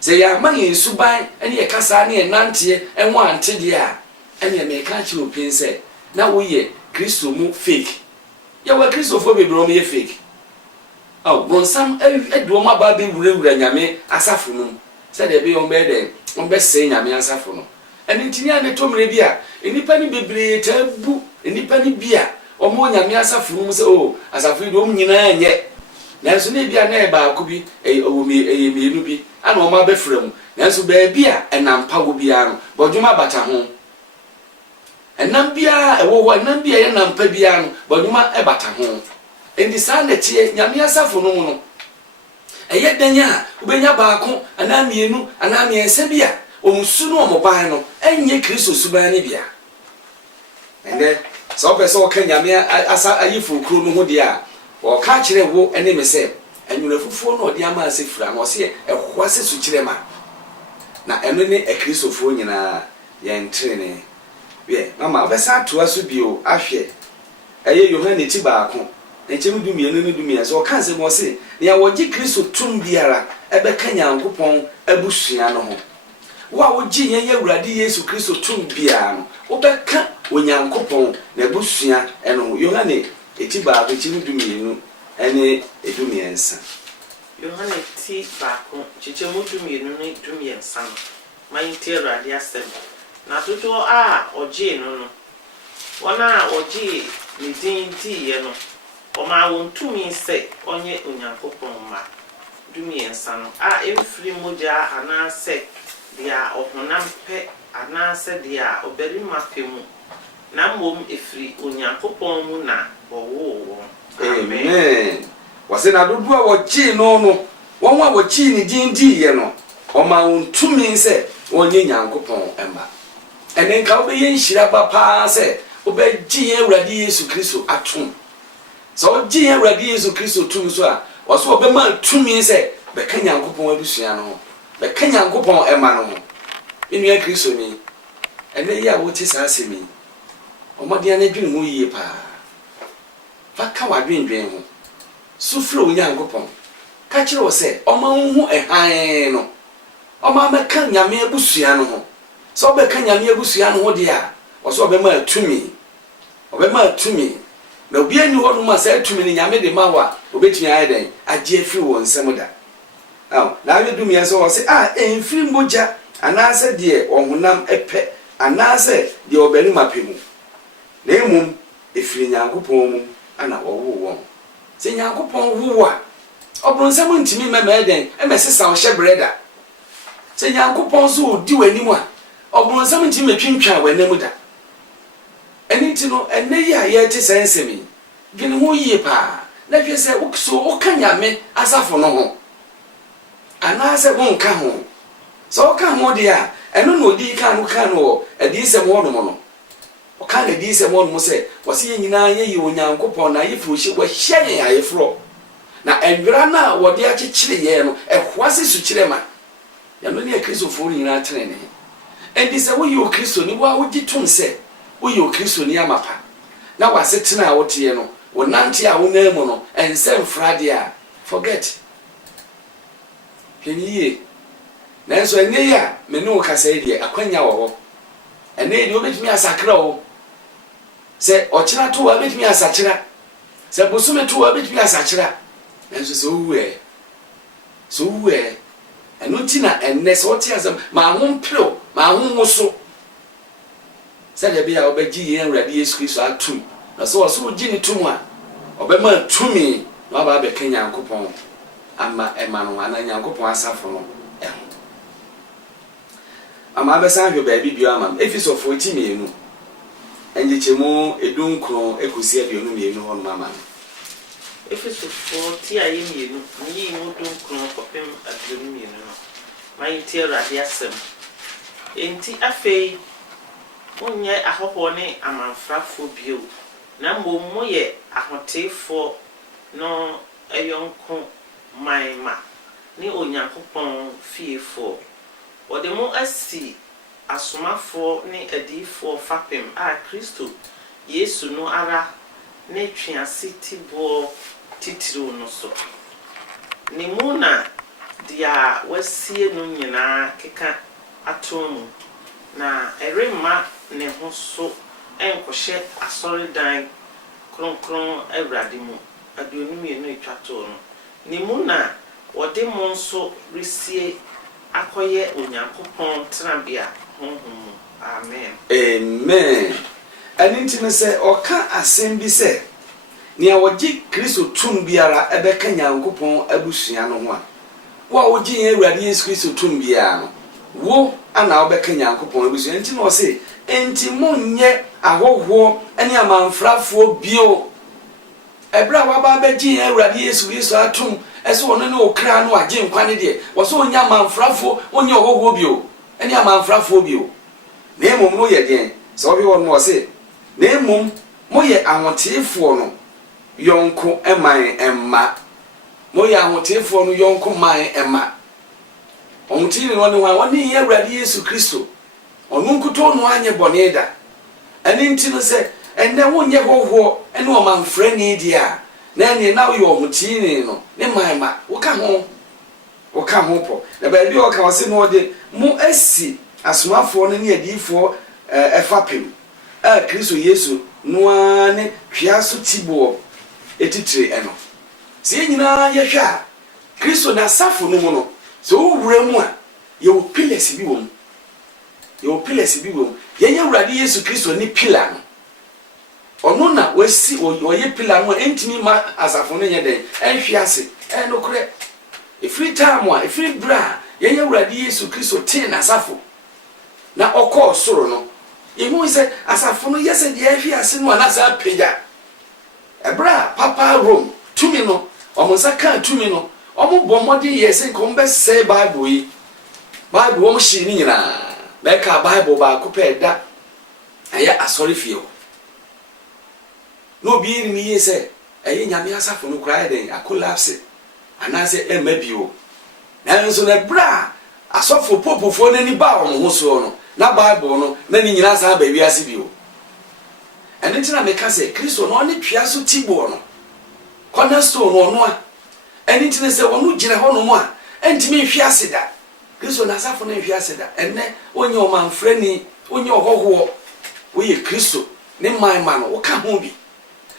se ya ma ye nsuban ene ye kasa ne ye nante enwo ante dia ene me ka chi opinse na wo ye Kristo mu fake ya wa Kristofo bebro mo ye fake aw bonsam eduo ma ba be wura nyame asafo no se de be on be de on be se nyame asafo no ene ntini ane tomre bia enipa ni bebre tabu enipa ni bia omo nyame asafo no se o asafo do nyina anye nanso ne bia na baako bi mienu bi ana o ma befrɛ mu nanso ba bia enampa wo bia no bodwuma bata ho enam bia ewo ho enam bia ye nampa bia no bodwuma bata ho endi sa na tie nyame asafo no mu no eye danya ubenya baako ana mienu ana miensa bia omusu no omoban no enye Kristo suban ne bia ende so pese o ka nyame asa ayifu kro no ho dia o ka kire wo ene me se anwuna fufuo no odi ama ase fura no se ehwa se su kire ma na eno ne Kristofo nyina ye ntrene we mama obesa to aso bio ahwe eye Yohane ti baako enchemu dumienu ne dumia so o ka se mo se ne awoji Kristo tum biara ebe ka Nyankopon abusua no ho wa woji yen Awurade Yesu Kristo tum biara no obeka Onyankopon na abusua eno Yohane eti baako enchemu dumienu ene edumiensa Yohane ti baako enchemu dumienu ne dumiensa no mainti Awurade asem na toto a oje no wana oje ni din ti ye no oma wontumi se onye Onyankopon ma dumiensa no a emfiri moja anase dia ohonam pe anase dia oberima pemu na mom efiri Onyankopon mu na bowo. Amen. Wase na dodo a wochi no won wa wochi ni dindi ye no oma wontumi se onye Nyankopon ema ene nka obeye nhira papa se obeji Awurade Yesu Kristo atum so ji Awurade Yesu Kristo tum so a waso obema tumi se be ka Nyankopon abusua no be ka Nyankopon ema no inu Kristo ni ene ya wo ti sa se mi omode ana dwene ho yie pa fa ka wa dwendwen ho sufre Onyankopon ka kire wo se oma hu ehan no oma ma ka nyame abusua no ho so be ka nyame abusua no ho dia waso obema tumi na obi ani ho no ma sa tumi ni nyame de mawa obetumi ayeden agye afiri won nsem da na abedu mi so wo se enfiri moja anase de ohunam epe anase de oberi mapemu na emum efiri Nyankopon mu ana wowo won se Nyankopon wuwa obro nsem ntimi mema eden emesesa wo hye breda se Nyankopon so odi wani mu a obro nsem ntimi metwintwa wanam da eniti no ene ya ye ti sensemi gini ho yie pa na hwe se ukso okanyame asafo no ho anase wonka ho so oka ho dia eno no di ka no edi se mo no no oka na di se mo no se wase ye nyina ye yi Onyankopon na yefro hye wa hye ya yefro na enwira na wode akyekyere ye no ehwase su kyere ma ya no ne Kristofo nyina trene edi se wo yi o Kristo ni wa wo gitum se wo yi o Kristo ni amapa na wasetena a wote no wonante a wonamu no ensem frade a forget peniye nanso ene ya me ne wo kasa die akwanya wo ho ene die obetumi asakra wo se ochira to obetumi asakira se bosume to obetumi asakira nanso so uwe eno tina enne so ote asem ma ho mpro ma ho woso se de bia obeji yen Awurade Yesu Kristo atum na so waso gi ni tum a obema tumi na ba be kan Nyankopon ama ema no ana Nyankopon asafo no ama be san hwe ba bi bio ama Efeso 14:2 enje chemu edunkro ekosi aduonu mienu ho no mama Efeso 14 aye mienu ni mu dunkro kopem aduonu mienu no mai tie Awurade asem enti afei onye ahoho ne amanfrafo bio na mmom ye ahotefo no eyonko maima ni Onyankopon fiefo wode mo asi asomafo ne adifo fapem a Kristo Yesu no ara ne twiase tibo titiro no so ni muna dia wasie no nyina keka atomu na erema ne ho so enkohye asoridan kronkron Awurade mu aduonu mienu etwato no ni mu na wode mo nso resie akoye Onyankopon trabia honhom amen amen aninti ne se oka asem bi se nia wogi Kristo tum biara ebeka Nyankopon abusua no ho a wo wogi Awurade Yesu Kristo tum biara no wo ana obeka Nyankopon abusua enti no se enti monye ahoho ene amanfrafo bio ebra waba begi Awurade Yesu Kristo atum ese wono ne okra no agye nkwa ne de wo so onya amanfrafo onye ahoho bio ene amanfrafo bio na emom no ye den so bi won mo se na emom moye ahotefo no yonko eman emma moye ahotefo no yonko man emma ontini no ne wani ye Awurade Yesu Kristo onu nkuto no anye bone da eni ntino se enne wonye hoho ene o manfra ni dia na ene na yo ohotini no ne man ma woka ho po na ba bi o ka wose no de mu asi asomafo no ne adifo efapem Kristo Yesu noane twiaso tibo etitire eno se nyina ye hwa Kristo na safo no mu no so wura mu a ye wo pillars bi wom ye Awurade Yesu Kristo ni pillar no ono na wasi oye pillar no entimi ma asafo no nye den enhwiase enokre efri time a efri bra ye Awurade Yesu Kristo tin na safo na okọ soro no ihu se asafo no yese de ahwiase no na sa peja ebra papa Rome tumi no omonsa kan tumi no omo bomodi yese ko mbe se Bible yi Bible wo mshi ni nyina be ka Bible ba ko peda aya asori fie no bi ni yese eye nyame asafo no kra den akolapse anase emabio na nso na bra asofo popofo nani ba wo ho so no na Bible no na ni nyina sa ba wi ase bio ene tina meka se Kristo no ne twia so tibo no cornerstone no no a ene tina se wono gina ho no mo a entimi hwi ase da Kristo na asafo no hwi ase da ene onye o manfrani onye ohoho wo ye Kristo ne man no wo ka ho bi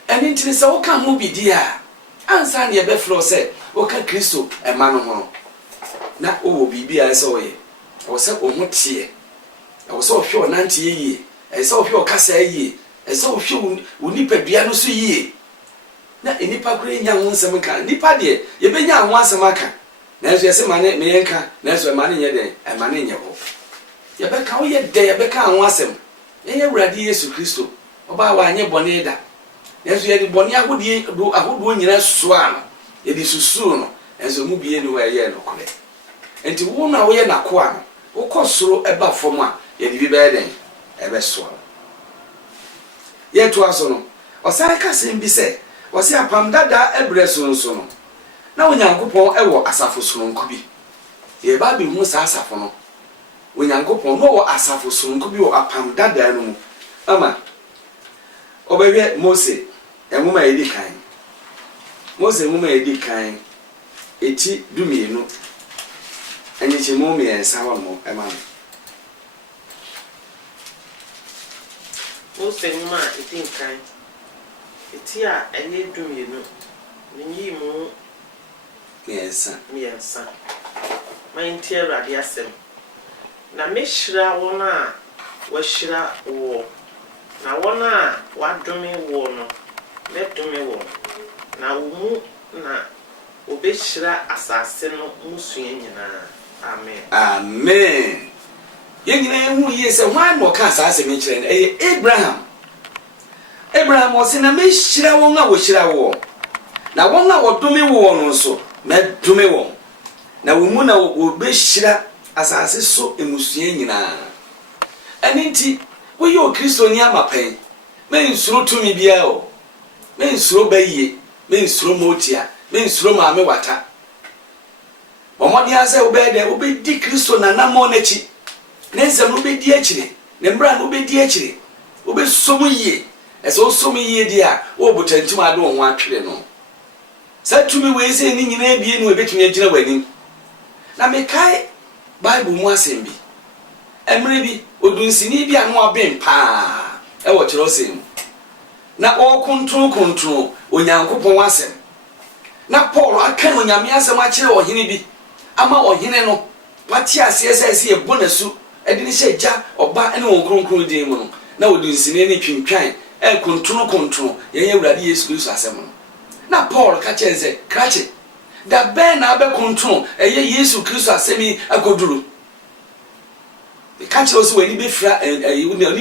ene tina se wo ka ho bi dia ansa ne be flow se wo ka Kristo e man no ho na owo bibia se wo ye wo se o ho tie wo se o hwe o nante ye e se o hwe o kasa ye e se o hwe o nipa bia no so ye na enipa kure nya ho nsem kan nipa de ye benya ho asem aka na so ye se mane me yenka na so mane nye den e mane nye ho ye be ka wo ye de ye be ka ho asem ye Awurade Yesu Kristo oba wa anye bone da na so ye de bone ahodo nyina so ano ye di susu no enso mu bie ni wo ye no kole enti wo na wo ye nako ano wo kosoro eba fom a ye di bi be den e be so ye to aso no osai ka sem bi se o se apam dada ebreso nso no na Onyankopon ewo asafo soronko bi ye ba bi hu sa asafo no Onyankopon no wo asafo soronko bi wo apam dada no mu ama obehwe Mose enwuma edi kan Mose enwuma edi kan eti dumienu enye chemu me ensa ho no ema Mose enwuma edi kan eti a enye dumienu nyi mu miensa man tie Awurade asem na mehira wona wahira wo na wona wadome wo no medome wo na wo na obehira asase no musua nyina amen yengina hu yese hwan no ka asase me kire Abraham o se na mehira won a wo hira wo na won a wodome wo no so medome wo na wo mu na wo behira asase so emusua nyina aninti wo yo Kristo ni amapen men suro tumi bia o men suro baye men suro motia men suro maame wata omodi ase obede obedi Kristo na namo nachi nensem no bedi akire ne mbra no bedi akire obesomu yie eso somu yie dia wo botantim ade wo ho atwere no sa tumi we se ni nyina bie no ebetumi agina wani na mekai Bible mu asembi emre bi odunsini bi anu abem pa e wo kire osem na okontro Onyankopon asem na Paul aka no nyame asem a kire ohene bi ama ohene no wati asese ebonasu edi ni sheja oba ene won kronkron din mu no na odunsini ni twintwan kontro yɛn awurade Yesu Kristo asɛm no na Paul ka kyerɛ sɛ krache da bɛn na abɛ kontro Yesu Kristo asɛm yi akoduru ka kyerɛ sɛ wani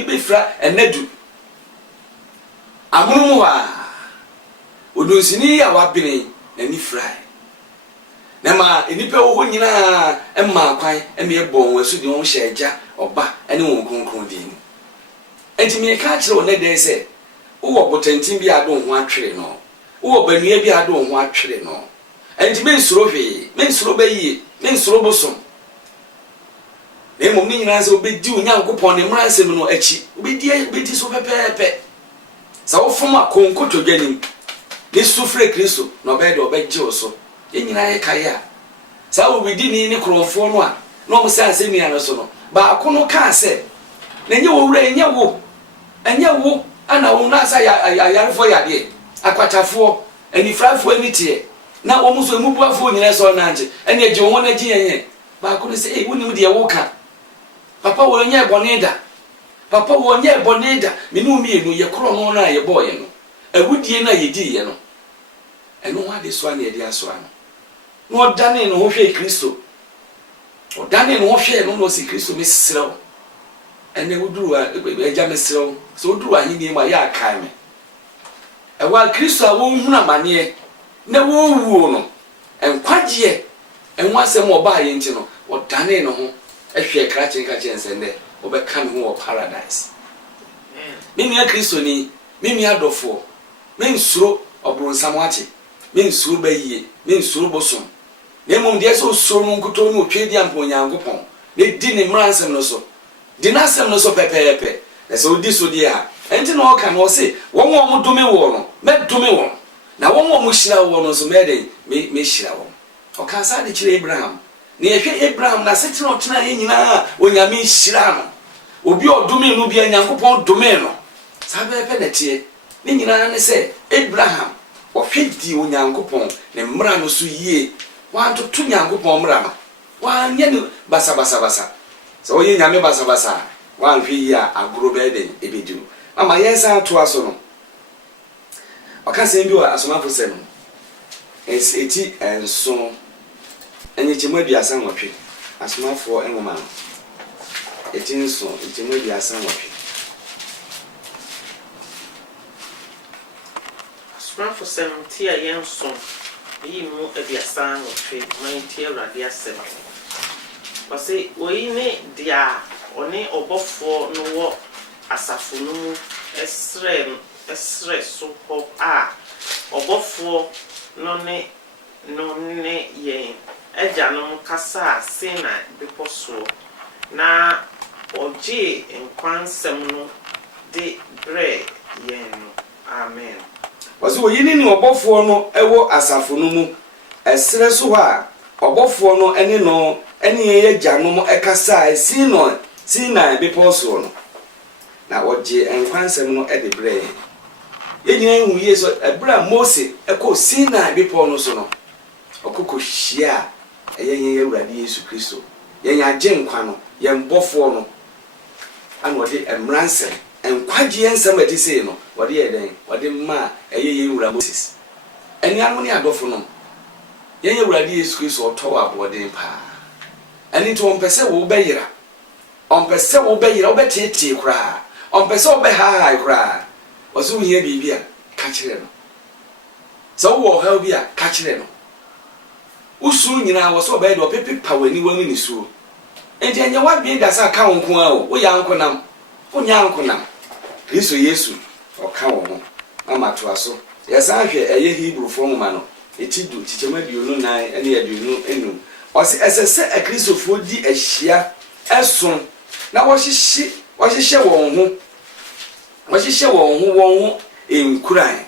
bɛfira ɛnadu amono wa odonsini ya wabene n'ani fry na ma enipa wo nyinaa ɛma kwan ɛme bɔ wɔn asu de wɔn hyɛ agya ɔba ɛne wɔn kronkron di mu enti me ka kyerɛ wo ne dɛ sɛ wo botantin bi ado ho atwere no wo banua bi ado ho atwere no enti mensuro hwee mensuro bɛyie mensuro bosom na mmom ne nyinaa sɛ obedi Onyankopɔn ne mmara nsɛm no akyi obedi so pɛpɛɛpɛ sɛ wo fom akonkoto dwanim ne sufre Kristo na ɔbɛyɛ de ɔbɛgye wo so nyinaa yɛ kae a saa obedi ni ne krɔmfoɔ no a na ɔmo sɛ asɛm nua no so no baako no kaa sɛ na nyɛ wo wura ɛnyɛ wo ana wo na sa ayarefo yade akwatafoɔ anifrafoɔ ani tie na wɔn so emu buafoɔ nyinaa so nanche ɛne agye wɔn na gye yɛn baako no sɛ wonim deɛ wo ka papa wo nyɛ bɔne da me no mienu yɛ korɔ no na yɛ bɔɔ yɛ no awudie na yɛdi yɛ no ɛno ho ade so a na yɛde aso ano na ɔdane no ho hwɛ Kristo ɔdane no ho hwɛ no si Kristo mesrɛw ɛne woduru agya mesrɛw sɛ woduru ahenni mu a yɛ akae me ɛwa Kristo a wɔnhunu amaneɛ na wɔwuo no ɛnkwagyeɛ ɛho asɛm ɔbaa yɛ nti no ɔdane no ho ɛhwɛ krakye nkakye nsɛndɛ ɔbɛka ne ho wɔ paradise me nua Kristo ni me nua dɔfoɔ mensuro ɔbronsam ate mensuro bɛyie mensuro bosom na mmom deɛ sɛ osuro no nkoto no otwe di ampa Onyankopɔn na di ne mmara nsɛm no so di n'asɛm no so pɛpɛɛpɛ na sɛ odi so deɛ a ɛnti na ɔka no ɔse wɔn a wɔn dome wɔ no mɛdome wɔn na wɔn a wɔn hyira wɔ no nso mɛdɛn mɛhyira wɔn ɔka saa de kyerɛ Abraham na yɛhwɛ Abraham na setena ɔtena yɛ nyinaa Onyame hyira no obi a ɔdome no bi Nyankopɔn dome no saa bɛpɛ na tie ne nyinaa ne sɛ Abraham ɔhwɛ di Onyankopɔn ne mmara no so yie wantoto Nyankopɔn mmara no wanyɛ no basabasabasa sɛ ɔyɛ Nyame basabasa wanhwɛ yi a agoro bɛden ebediru mama yɛn san to aso no ɔka sɛm bi wɔ asomafo sɛ no eti enso enye kyemu aduasa nwɔtwe asomafoɔ enwoma no eti nso kyemu aduasa nwɔtwe asomafo sɛ no ti a yɛn so yi mu aduasa nwɔtwe man ti Awurade asɛm ɔse oyi ne dia ɔne ɔbɔfoɔ no wɔ asafo no mu ɛsrɛ so hɔ a ɔbɔfoɔ no ne yɛn agyanom kasa sena bepɔ soɔ na ɔgye nkwansɛm no de brɛ yɛn no amen ɔse oyi ne ɔbɔfoɔ no ɛwɔ asafo no mu ɛsrɛ so hɔ a ɔbɔfoɔ no ɛne no ɛne yɛn agyanom ɛkasa sena bepɔ soɔ no na ɔgye nkwansɛm no de brɛ yɛn nyina hu yie so ɛbrɛ Mose ɛkɔ Sinai bepɔ no so no ɔkɔkɔ hyia ɛyɛ yɛn Awurade Yesu Kristo yɛn agye nkwa no yɛn bɔfoɔ no ana ɔde mmransɛm nkwagye nsɛm ati sei no ɔde yɛ den ɔde ma ɛyɛ yɛn wura Moses ɛne ano ne adɔfo no yɛn Awurade Yesu Kristo ɔtɔ wɔ aboɔden paa ɛne nti ɔmpɛ sɛ wɔbɛyera wobɛteetee koraa ɔmpɛ sɛ wobɛhahae koraa ɔsɛ wohia biribi a ka kyerɛ no sɛ wowɔ ɔhaw bi a ka kyerɛ no wosuru nyinaa wɔ sɛ ɔbɛyɛ de ɔpepe pa w'ani w'ani ne suo enti ɛnyɛ w'adwene da sɛ aka wo nko a o woyɛ ankonam wonya ankonam Kristo Yesu ɔka wɔ ho ama toa so yɛsan hwɛ ɛyɛ Hebrefoɔ nwoma no eti du kyikyɛm 29 ɛne 25 ɔsɛ ɛsɛ sɛ akristofoɔ di ahyia ɛso na wɔhyehyɛ wɔn ho enkuran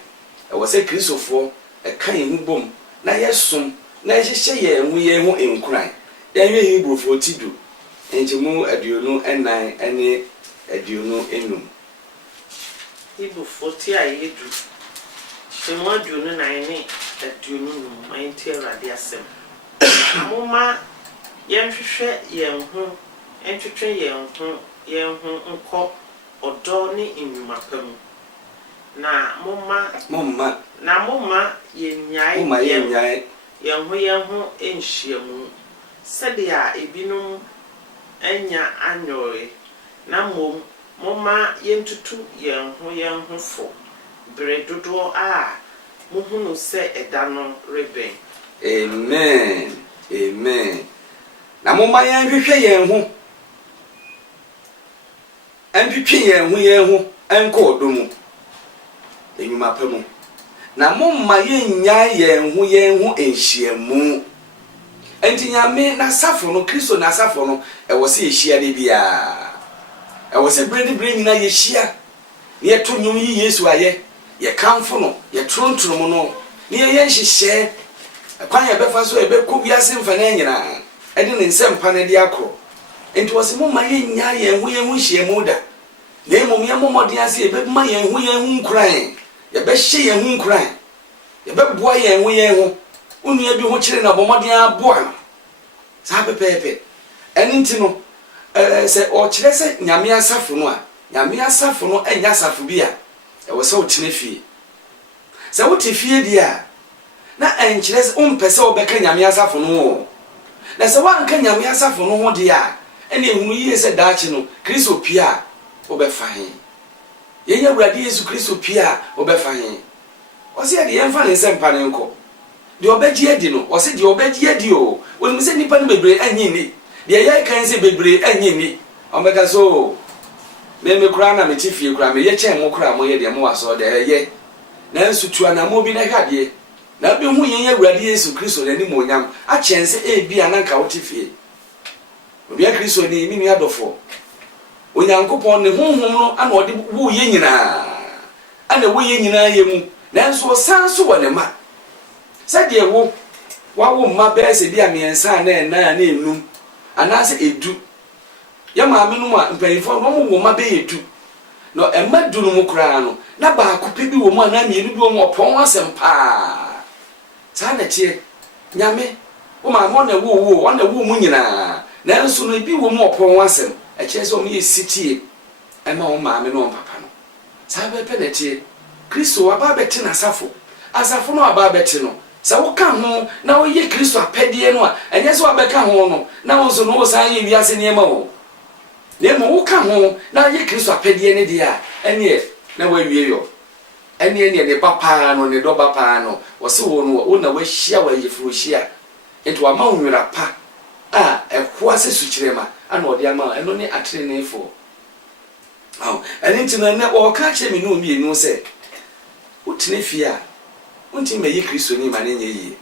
ɛwɔ sɛ kristofoɔ ɛka yɛn ho bom na yɛsom na yɛhyehyɛ yɛn ho enkuran yɛhwɛ Hebrefoɔ ti du nkyɛmu 24 ɛne 25 Hebrefoɔ ti a yɛdu hyɛmu 29 ne 25 man ti Awurade asɛm amoma yɛnhwehwɛ yɛn ho entwetwe yɛn ho nkɔ ɔdɔ ne nnwuma pa mu na momma yenyae yenho enhyiamu sede a ebinum anya anyoe na momma yentutu yenho fo bredodo a muhunu se edano reben. Amen. Na momma yenhwehwe yenho antwitwe yenho enko domu enyuma pamu na momma yenya yenho enhyiamu enti nyame na safo no Kristo na safo no ewo se ehia de bia ewo se brede nyina yehia ne yeto nyum yi Yesu aye ye kamfo no ye trontrom no ne ye hyehyɛ kwan ye befa so ebekɔ biase mfa na nyina ede ne nsempa ne de akro enti wo se momma yenya yenho hyiamu da na emom ye momode ase ebema yenho nkran ye be hye yenho nkran ye be boa yenho unua bi ho kyere na bomode aboa sa pepepe enti no se o kyere se nyame asafo no a nyame asafo no enya asafo bi a e wo se o tene fie se wo te fie dia na enkyere se umpese obeka nyame asafo no na se wanka nyame asafo no ho dia ene ehunu yie se daachi no Kristo pia obefa he yenya Awurade Yesu Kristo pia obefa he o se de yemfa ne sempa ne nko de obeji edi no o se de obeji edi o wonu se nipa no bebre anyi ni de ye kan se bebre anyi ni o meka so me kura na me tifie kura me ye chen mo kura mo ye de mo waso de ye na nsutua na mo bi na hwade na bi hu yenya Awurade Yesu Kristo na ni mo nyam a chense e bi ananka wo tifie obi a Kristo ni mi nua dofo onyankopon ne honhom no ana ode wo ye nyina ana wo ye nyina ye mu nanso sanso wone ma sade wo wawo ma bese dia miensa na na enum anase edu ya maame no ma mpanyifo no mo wo ma be edu no emma dunu mu kra no na ba akope bi wo mu ana mienu bi wo mu opon asem pa sa na tie nyame wo ma mo na wo na wo mu nyina nanso no bi wo mu opon asem e kire so mo ye sitie emma wo maame no papa no sa be penete Kristo aba beti na asafo no aba beti no sa wo ka ho na wo ye Kristo apedie no a enye so abeka ho no na wo so no wo san ye wiase niema wo nemo wo ka ho na ye Kristo apedie ne dia ene na wa wie yo ene ne ba pa no ne do ba pa no wo se wo no wo na wa hia wa ye furu hia ento ama onwira pa a ehwo ase su kirema ana ode ama eno ne atrenefo ene ntina ne wo ka che mi no mi enu se utine fia unti me yi Kristo ni mane nye yi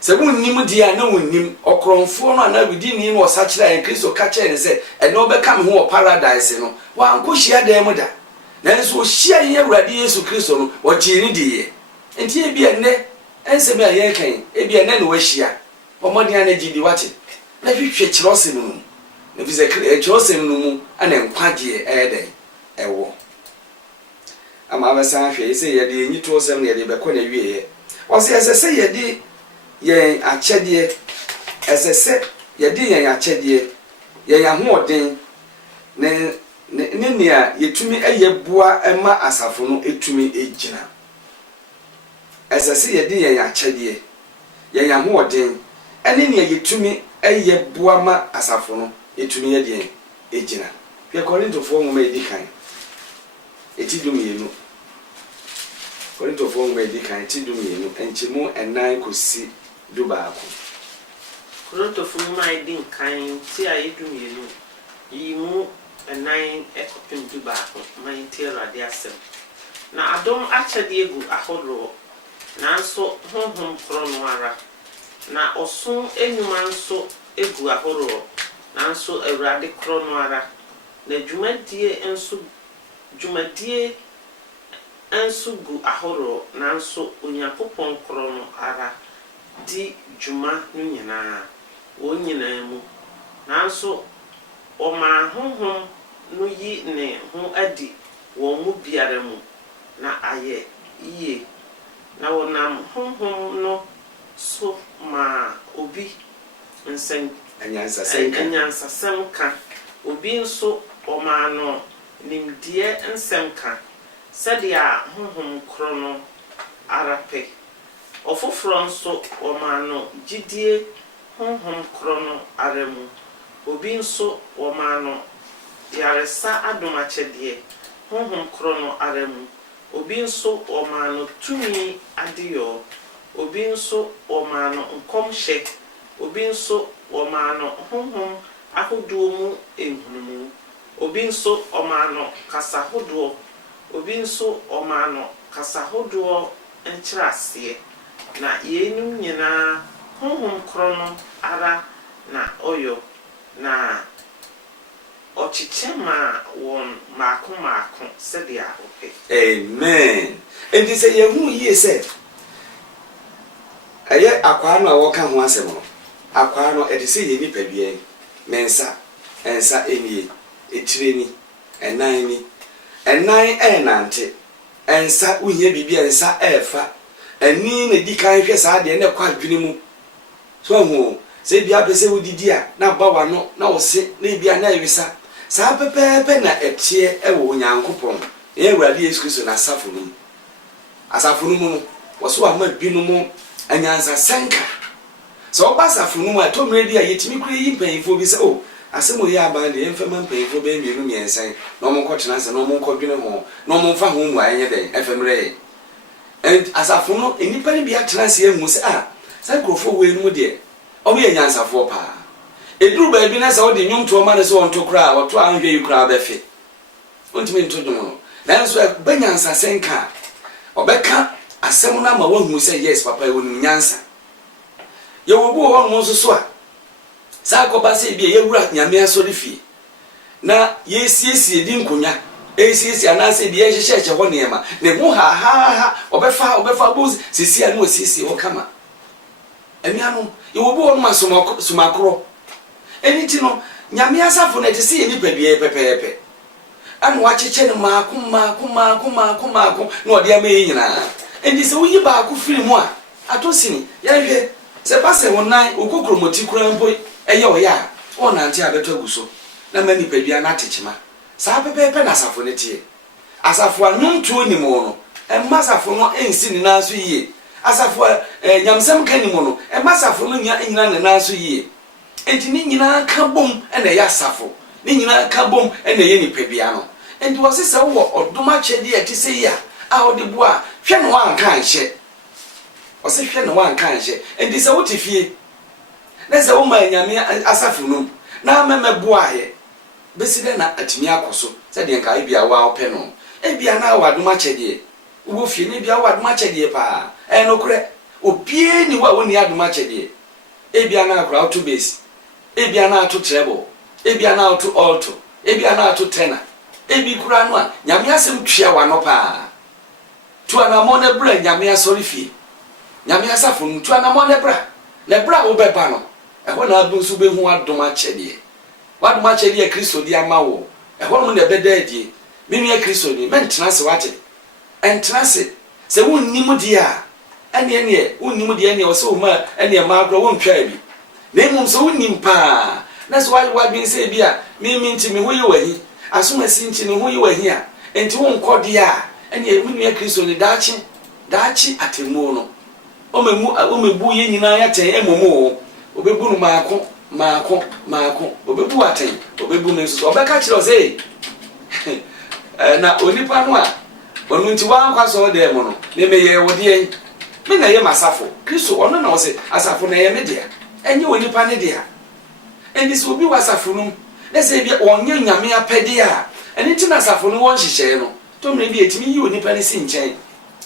se wonnim dia na wonnim okronfo no ana bidi ni no osakira en Kristo ka che ne se ene obeka me ho paradise no wa anko hia dan mu da nanso hia ye Awurade Yesu Kristo no o jini die enti e bia ne ense me aye kan e bia ne no wa hia omodi ana gidi wate na hwehwe kirosem no na bize kirosem no mu ana nkwaje eden ewo ama abasa hwe se ye de nyito osem ne de bekọ na wieye o se esese ye de yen akyede esese ye de yen akyede ye ya ho oden ne nia yetumi eyebua ema asafo no etumi ejina esese ye de yen akyede ye ya ho oden ene nia yetumi eyebua ma asafo no etumi ye de ejina pe Korintofo nwoma edikan etidum yenu Korintofo nwoma edikan etidum yenu enchemu enan kosi dubaako Korintofo nwoma edikan ti ayedum yenu yimu enan ekopem dubaako man ti Awurade asem na adom akyade egu ahodro nanso honhom kro no ara na osun enwuma nso egu ahodro nanso Awurade kro no ara na dwumadie enso gu ahoro nanso Onyankopon kro no ara di dwuma no nyina wo nyina mu nanso o ma honhom no yi ne ho adi wo mu biara mu na aye iye na wonam honhom no so ma obi nsen anyansa semka obi nso o ma no nimdie nsemka sadia honhom krono arape ofoforo nso omano gidie honhom krono aremu obi nso omano yaresa adomachedie honhom krono aremu obi nso omano tumi adiyo obi nso omano nkomhye obi nso omano honhom ahodo mu enhunumu obi nso omano kasahodo obi nso omano kasahodo enchirase na yenum nyina honhom krono ara na oyo na ochichema won maako sedia ope. Amen. And this a yehu ye said aye akwa no awoka ho asem no akwa no e de se ye nipa bia mensa ensa enie etireni enan enante ensa uhie bibia ensa efa ani na di kan hwe saa de na kwa adwene mu so hu se bia pese wodidi a na ba wa no na wo se na bia na ewisa saa pepepe na etie ewo onyankopon e Awurade Yesu Kristo na asafo no mu wo so ama binu mu anyansa senka so obasafo no mu atomre di a yetimi kure yi mpanfo bi se o asemo ye aba de emfema mpanfo be mienu miensan na omo nkotena se na omo nkɔdwene ho na omo mfa ho mu ayenye den efemre and asafo no enipa ni bi atena se ehu se sa krofo we no de obo ye nyansafo pa eduru ba bi na se odi nwumto ma ne se wonto kra woto anhwe yi kra befe ontimi nto dum no nanso banyansa senka obeka asem na ma wahu se yes papa wonu nyansa ye wobu ho no so a sa akoba se bi ye wura nyame asori fi na yesiesie di nkonya esiesie anase bi ye hyehye ho neema ne ho ha obefa bozi sisi anu osiesie ho kama emiano ye wobu ho no sumakro eniti no nyame asafo na tese ye nipa bi pepepe anu wacheche ne maako na ode ama nyina endi se wuyi ba ku firi mu a atosini ya hwe se pase wonan okokromoti kura mpo eye oya ona nti abeto aguso na mani padua na techima saa pepepe na asafo ne tie asafo anunto ni mo no emmasafo no ensi ni naso yie asafo nyamsam ka ni mo no emmasafo no nyina ne naso yie enti ni nyina ka bom na ya asafo ni nyina ka bom na ye ni padua no enti wose wo odoma chede eti se ya a odi boa hwe no anka nhye wose hwe no anka nhye enti se wote fie na se wo ma nyame asafo no na meme boa ye beside na atimi akoso se de nka bia wa ope no bia na wa adoma chede wo fie ni bia wa adoma chede pa no kure opie ni wa woni adoma chede bia na akra auto base bia na auto treble bia na auto alto bia na auto tenor ebi kura no a nyame asem twia wa no pa tu anamo na bra nyame asori fie nyame asafo no tu anamo na bra wo beba no eho na adu nso behu adoma chede wadoma chede Kristo di ama wo eho no na beda adie menu Kristo ni mentena se wate entena se wonnim di a ene wonnim di ene wo se wo ma ene ma agro wo ntwa bi na emum so wonnim pa na so wa bin se bi a nti me hoyi wahi asuma sinti ne hoyi wahi a enti won kodi a ene menu Kristo ni daachi atemu no omebu ye nyina ya ten emomo obebu no maako obebu aten obebu me so obeka kire ose na onipa no a onu nti wa nkwa so de mo no ne meye wode me na ye masafo Kristo ono na ose asafo na ye me dia enye onipa ne dia endi so obi wasafo no na se bi onye nyame apede a eni ti na asafo no won hihye no to me bi etimi yi onipa ne si nchen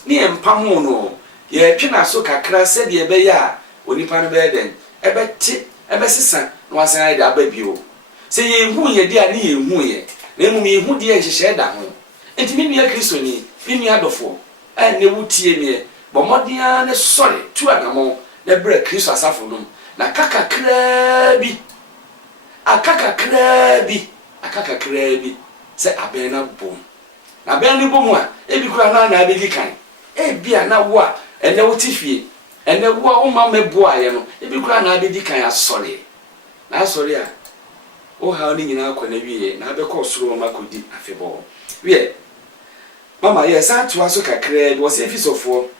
ne empamo no ye twena so kakra se de ebe ya onipa no be den ebe sesa no wasan ade ababio se ye hu ye de a ne ye hu ye na emu ye hu de ye hihye da ho enti me nua Kristo ni me nua adofo ne wutie me bo modia ne sori tu anamo na bra Kristo asafo no na kakakra bi se abena bom na abena bom a ebi kura na abegi kan bia na wo a ene wotifie ene wo a wo ma meboa ye no ebi kura na abegi kan asori na asori a o ha oni nyina akọ na wiye na abekọ soro ma kodi afebo wie mama yes atu aso kakra de wose efisofo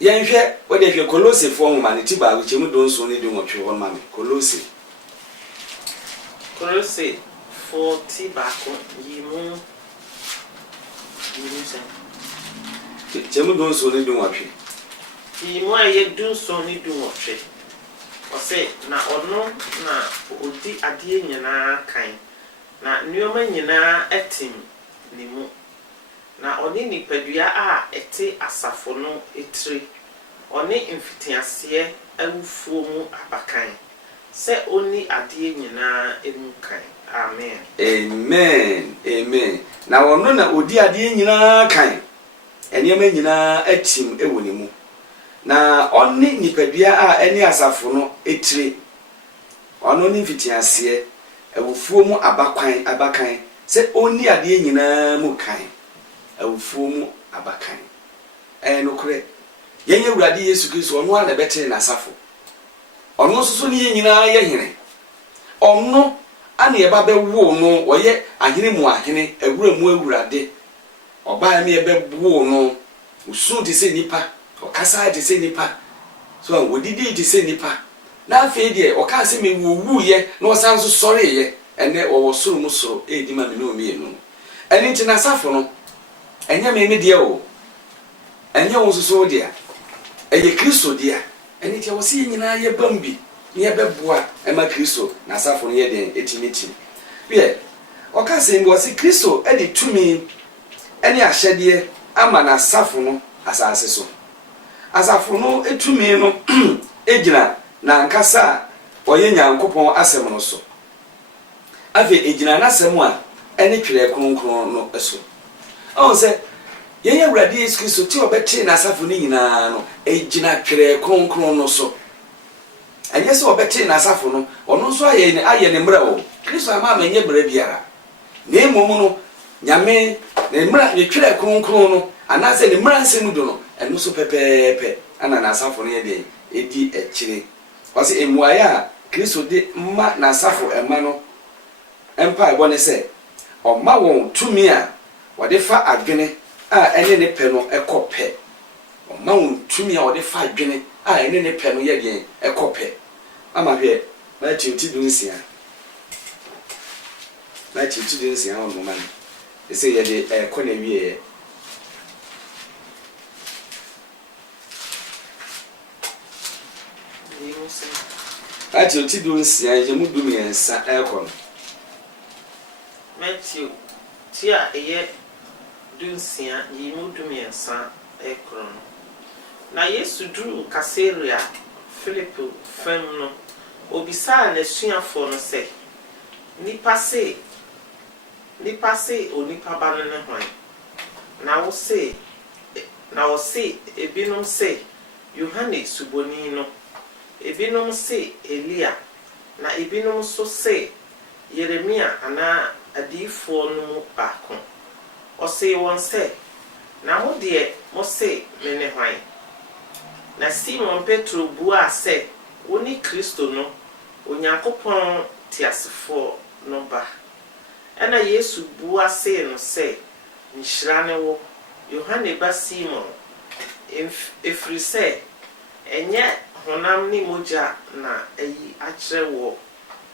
yenhwe wode hwe Kolose fo nwoma ne ti ba wo chemu donso ne de nwotwe won mama Kolose 40 baako yimu chemu donso ne de nwotwe yimu aye donso ne de nwotwe ose na ono na odi ade nyina kan na nneoma nyina etim ne mu na oni nipadua a ete asafo no etire oni mfitiase awufuo mu abakan se oni ade nyina emu kan amen amen na ono na odi ade nyina kan enema nyina etim ewo ne mu na oni nipadua a eni asafo no etire ono ni mfitiase awufuo mu abakan se oni ade nyina mu kan awufuo mu abakan no kure yenye urade Yesu Kristo ono ana bete na asafo ono soso ni nyina ye hene ono ana ye ba bewo no oye ahene mu ahene awura mu awurade oba me ye bewo no usu ti se nipa okasa ti se nipa so wodidi ti se nipa na afi de okase me wuwu ye na osan so sore ye ene wo soro mu soro edi ma me no mi enu eni nti na asafo no enya me de o enya wo soso de a eye Kristo de a eni ti wo se nyina ye bambi ye beboa ema Kristo na asafo no ye den etimiti ye okase mbo se Kristo e de tumi eni ahyede ama na asafo no asase so asafo no etumi no ejina na nkasa oye Nyankopon asem no so ave ejina na asem a ene twere kronkron no eso on se ye awurade Yesu Kristo ti obete na asafo ni nyina no ejina twere kronkron no so enye se obete na asafo no ono so aye ne mra o Kristo ama ma nye bra biara na emom no nyame ne mra ye twere kronkron no anase ne mra nsem do no eno so pepepe ana na asafo no ye de edi ekire wase emuaya Kristo de mma na asafo ema no empa ebone se o ma won tumi a wode fa adwene a ene ne pe no ekope o ma won tumi a wode fa adwene a ene ne pe no ye de ekope ama hwe na tinti dunsia on mo man ese ye de ekona wie ati ti dunsia je mu dumiensa ekon Matthew tia eye dunsia yimu dumiensa ekron na Yesu duru Caesarea Philippi fam no obisa na suafo no se nipa se onipa ba no ne hwan na wo se ebinom se Yohane suboni no ebinom se Elia na ebinom so se Yeremia ana adifo no baako o se won se na mo de mo se me ne hwan na Simon Petro bua se woni Kristo no Onyankopon tiasefo no ba ena Yesu bua se no se nhyira ne wo Yohane ba Simon efri se enye honam ni moja na ayi akire wo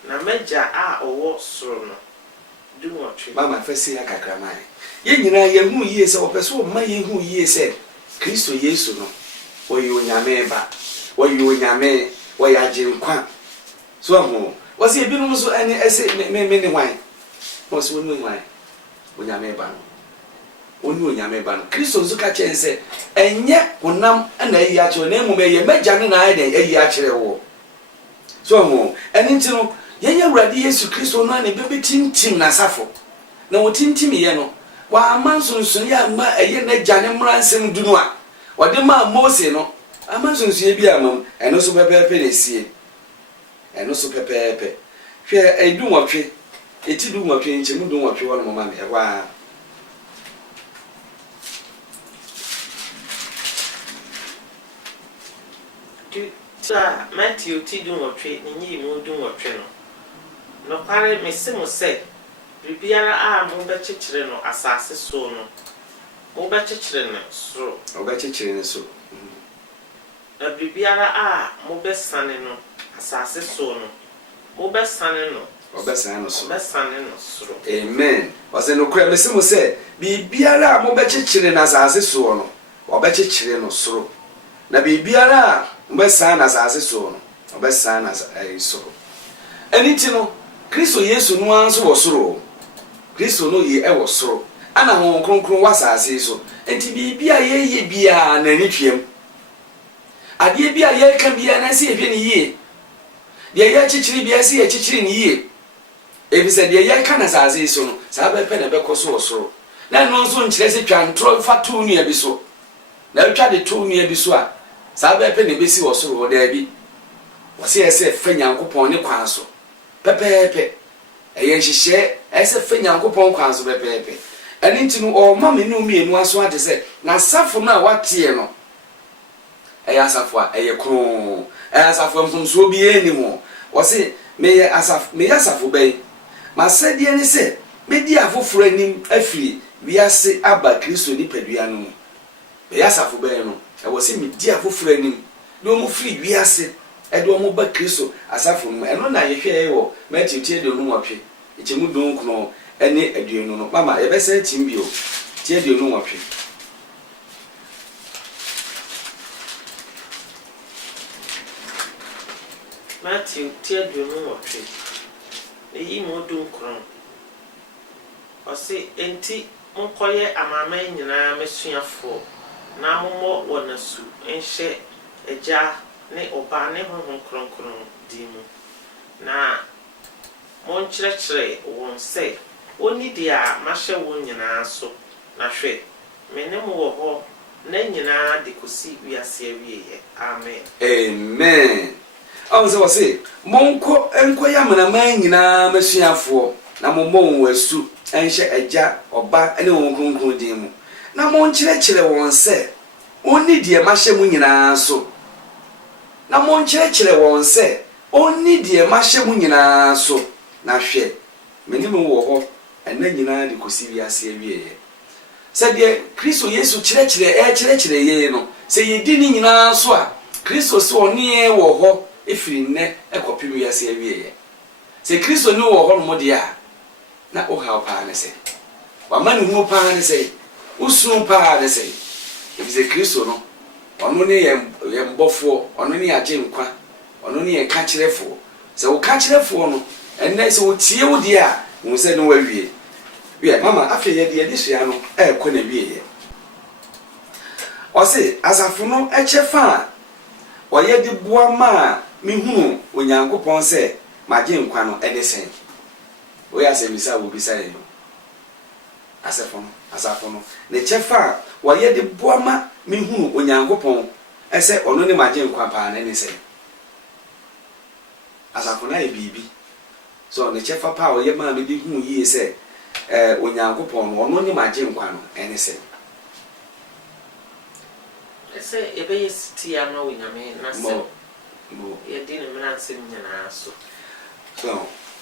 na meja a owo soro no du nwotwe mama fesi ya kakramai ye nyina ye hu yie se opeso ma ye hu yie se Kristo Yesu no oyi onyame ba oyi onyame oyi aginkwa so ahu wasi ebinu so ene ese me ne wan no so wonu wan onyame ba no onu onyame ba no Kristo zuka chense enye honam na ayi akire na emu me ye meja ne na ayi akire wo so ahu eni ntino yenye urade Yesu Kristo no ane bebe tintim na safo na wo tintim ye no wa amansunsun ya ma eye na jane mransem dunu a wode ma Mose no amansunsun ye bi amam eno so pepepe na sie eno so pepepe hwe edu nwotwe eti du nwotwe nche mu du nwotwe wona mama me wa Matthew ti du nwotwe ni mu du nwotwe no no pare mesimo se bibiara a mo be chichire no asase so no mo be chichire no so obechichire no so na bibiara a mo be sane no asase so no mo be sane no obesane no so obesane no so amen ose no kura mesimo se bibiara a mo be chichire na asase so no obechichire no so na bibiara a mo be sane na asase so no obesane na so eniti no Kristo Yesu no anso wo soro Kristo no ye e wo soro ana ho kronkron wasase so enti bibia ye bia na ni twem ade bia ye ka bia na se ehwe ni ye de ye chichiri bia se ye chichiri ni ye ebise de ye ka na asase so no sa be pe na be koso wo soro na no nso nkyere se twantro fa to nua bi so na twa de to nua bi so a sa be pe na be si wo soro wo da bi wose ese fa Nyankopon ne kwan so pepepe eye nhihye ese fa Nyankopon kwan so pepepe eni nti no o ma me no mienu aso ade se na safo na watie no eye asafo a eye kron asafo mfumso bi eni ho wose me asafo bai ma sadie ni se me di afoforo anim afiri wiase aba Kristo ni padua no me asafo bai no e wose me di afoforo anim do mu firi wiase edo mo ba Kristo asafo no eno na yehwe wo ma tie de no nwatwe echemu don kuno ene aduenu no mama e be se timbio tie de no nwatwe Matthew tie de no nwatwe eyi mo don kuno ose enti monkoye amama nyina mesuafo na mommo wonasu enhye eja ne oba ne honhom kronkron di mu na mon kyerɛkyerɛ won sɛ oni dia mahye won nyinaa so na hwɛ menem wɔ hɔ na nyinaa de kosi wiase awieye amen amen awon sɛ wose monko enko ya manama nyinaa masuafo na mommɔ wasu enhye agya oba ne honhom kronkron di mu na mon kyerɛkyerɛ won sɛ oni dia mahye mu nyinaa so na mon kyerɛkyerɛ wɔn sɛ onni die mahye mu nyinaa so na hwɛ menim wɔ hɔ ɛna nyinaa de kosi wiase awieye sɛ deɛ Kristo Yesu kyerɛkyerɛ yɛ no sɛ yedi ni nyinaa so a Kristo sɛ ɔne wɔ hɔ efiri nnɛ ɛkɔpem wiase awieye sɛ Kristo ne wɔ hɔ no mo de a na o ha paa ne sɛ wama ne hu paa ne sɛ usu paa ne sɛ ebise Kristo no ono ne ye mbofo ono ne agye nkwa ono ne ye ka kyerefo se wo ka kyerefo no enne se wo tie wo die a wo se no wawie mama afi ye de sua no ekɔ na wie ye o se asafo no echefa o ye de boa ma mehunu Onyankopɔn se magye nkwa no ede sen wo ya se misa wo bisa ye asafo no ne chefa wo ye de boa ma mehunu Onyankopɔn ese ono ne magye nkwa paa na ne se asafo na ye bibi so ne chefa pa o ye ma me di hu yi se Onyankopɔn ono ne magye nkwa no ene se ese ebe yesiti ama Onyame na se mo ye di ne mena nsem nyina so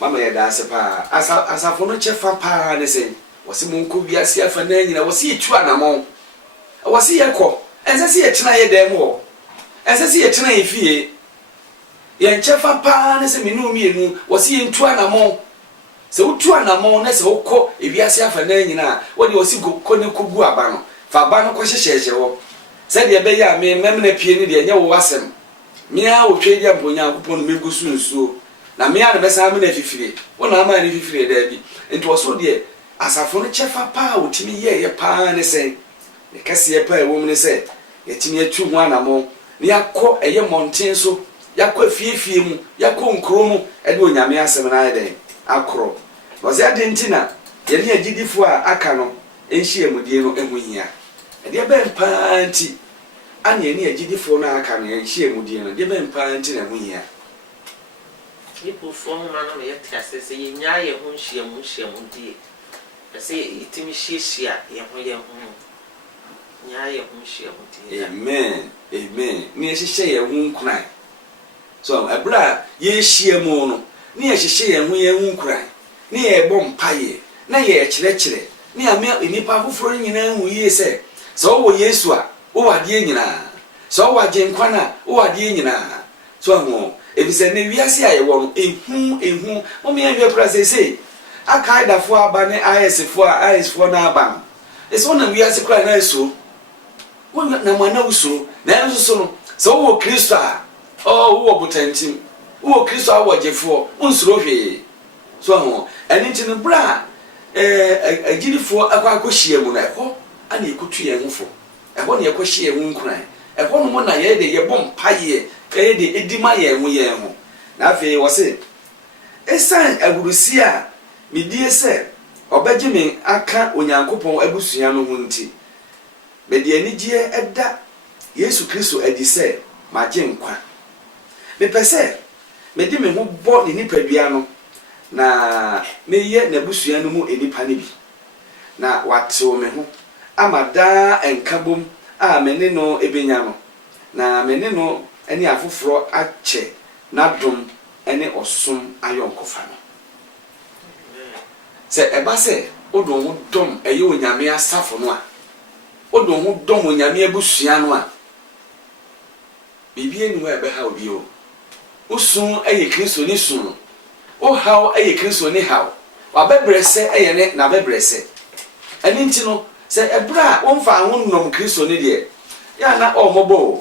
mama ye da se pa asafo no chefa pa ne se wose monko biase afa na nyina wose etu anamon wose ye kɔ ense se ye tena ye dem wo ense se ye tena ye fie ye nchefa pa ne se menu mienu wose ye ntu anamon se utu anamon na se wokɔ ebiase afa na nyina wo de wose kɔ ne kogu aba no fa aba no kɔ hyehyehye wo se de be ya me memna pie ne de nye wo asem mia wo hwe dia Onyankopɔn no megusu nsuo na mia na besa me na fifire wo na ama ne fifire da bi enti wo so de asafo no chefa pa otimi ye pa ne se ne kase ye pa ewo mu ne se yetimi atu hu anamo ne yakɔ eye monten so yakɔ fiefie mu yakɔ nkro mu e de Onyame asem na ayede akro wo se adentina ye ne agidifo a aka no enhie mudie no ehuhia e de be mpa nti anya ne agidifo na aka no enhie mudie no de be mpa nti na ehuhia ipo fo ma na me yetiase se ye nya ye ho nhie mu die ese itimi hiehyia ye ho nya ye ho hie mu die amen ne hyehyɛ ye ho nkuran so abra ye hie mu no ne hyehyɛ ye ho nkuran ne ye bɔ mpaye na ye kyerɛkyerɛ ne ame nipa foforo nyina hu yie sɛ wo Yesu a wo wade nyina so wo wagye nkwa na wo wade nyina so ho ebise ne wiase a ye wo no ehu mo me ahwe kura sɛ akaidafo aba ne IS4 na aba eso na wiase kura na eso wo na mana uso na enso so no sɛ wo Kristo a wo botantim wo Kristo a wo gyefo unsuro hwe so ho eni nti no bra agirifo akwakohia mu na ɛhɔ ana ekutu yɛn hofo ɛhɔ na yɛkɔhia yɛn nkran ɛhɔ no mo na yɛ de yɛ bom paye ɛyɛ de edima yɛn ho na afei wɔ se esan agurusi a medie sɛ ɔbɛgye me aka onyankopɔn abusua no ho nti me de anigye ɛda Yesu Kristo adi sɛ magye nkwa mepɛ sɛ me de me ho bɔ ne nipadua no na meyɛ n'abusua no mu enipa ne bi na watew me ho amada enkabom a me ne no ebenya no na me ne no ani afoforo akyɛ nadom ene osom ayonkofa no sɛ ɛba sɛ odon ho dom ɛyɛ onyame asafo no a odon ho dom onyame abusua no a bibie ni wo ɛbɛha obi o usun ɛyɛ Kristo ni sun o haw ɛyɛ Kristo ni haw wabɛbrɛsɛ ɛyɛ ne na bɛbrɛsɛ ɛne nti no sɛ ɛbra wonfa ho nom Kristo ni de ya na ɔmɔbɔ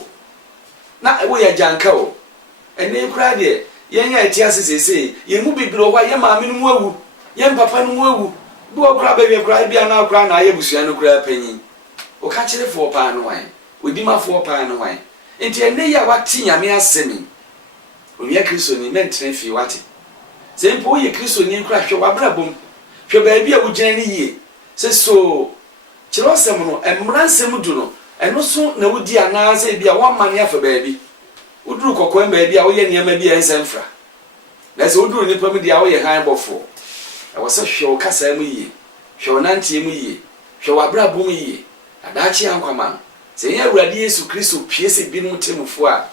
na wo yɛ janka o ɛne kura de yɛn yɛ ati asesese yɛn mu bibiro hɔ yɛ maame no mu awu yɛn papa no mu awu bi okura bɛbi kura bia na kura na ayɛ busua no kura panyin o ka kyerɛ fo pa no wan odimafo pa no wan enti ɛne yɛ wate nyame asɛmi onye Kristo ni mentre fi wate sɛ mpo yɛ Kristo ni kura hwɛ wabrabom hwɛ baabi a wogina ni yie sɛ so kyerɛ ɔsɛm no ɛmra nsɛm du no ɛno so na wodi anaasɛ bia wɔma ne afa baabi uduru kokon baabi a woyɛ niam bi ensɛmfra na sɛ uduru nipa mu dia woyɛ han bɔfo ɛwɔ sɛ hwɛ wo kasa mu yie hwɛ wo nantie mu yie hwɛ wo abrabɔ mu yie adaachi ankwama sɛ yɛ Awurade Yesu Kristo pie sɛ binom temufo a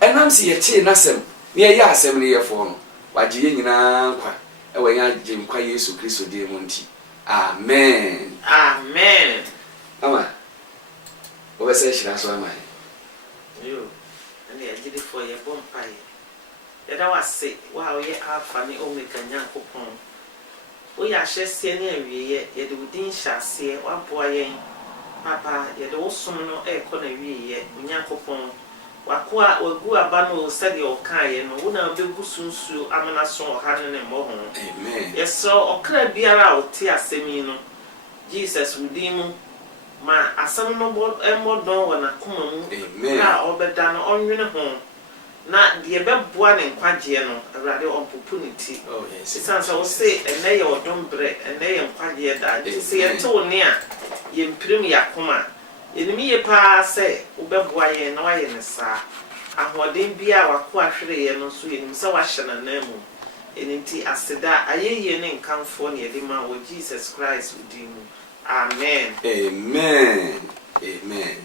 ɛnam sɛ yɛte n'asɛm ne yɛ asɛm ne yɛfo no wagye yɛ nyinaa nkwa ɛwɔ yɛ agye nkwa Yesu Kristo de mu nti amen amen ama wo bɛ sɛ hyira so ama yo and the agility for your bonfire. That I was sick while ye are funny omega nyankopon. We are just saying every yet within shall say one boy, Papa, yet also no air corner yet, nyankopon. Wakua or go abano said your kind, and wouldn't be soon sue Amanason Hanan and Mohon. Amen. Yes, so or could be around Tia Semino. Jesus redeem. Ma asam no bo emmo don wona kuma mu na obeda no onwene ho na de beboa ne nkwagye no awurade opportunity sisan so say ene ye odom bre ene ye nkwagye da se ye to ne a ye mpirim yakoma enimi ye pa se ubeboa ye na waye ne sa ahoden bia wako ahwere ye no so yenim se wahye na namu enenti aseda ayeye ne nkamfo ne de ma wo Jesus Christ udimu. Amen. Amen. Amen.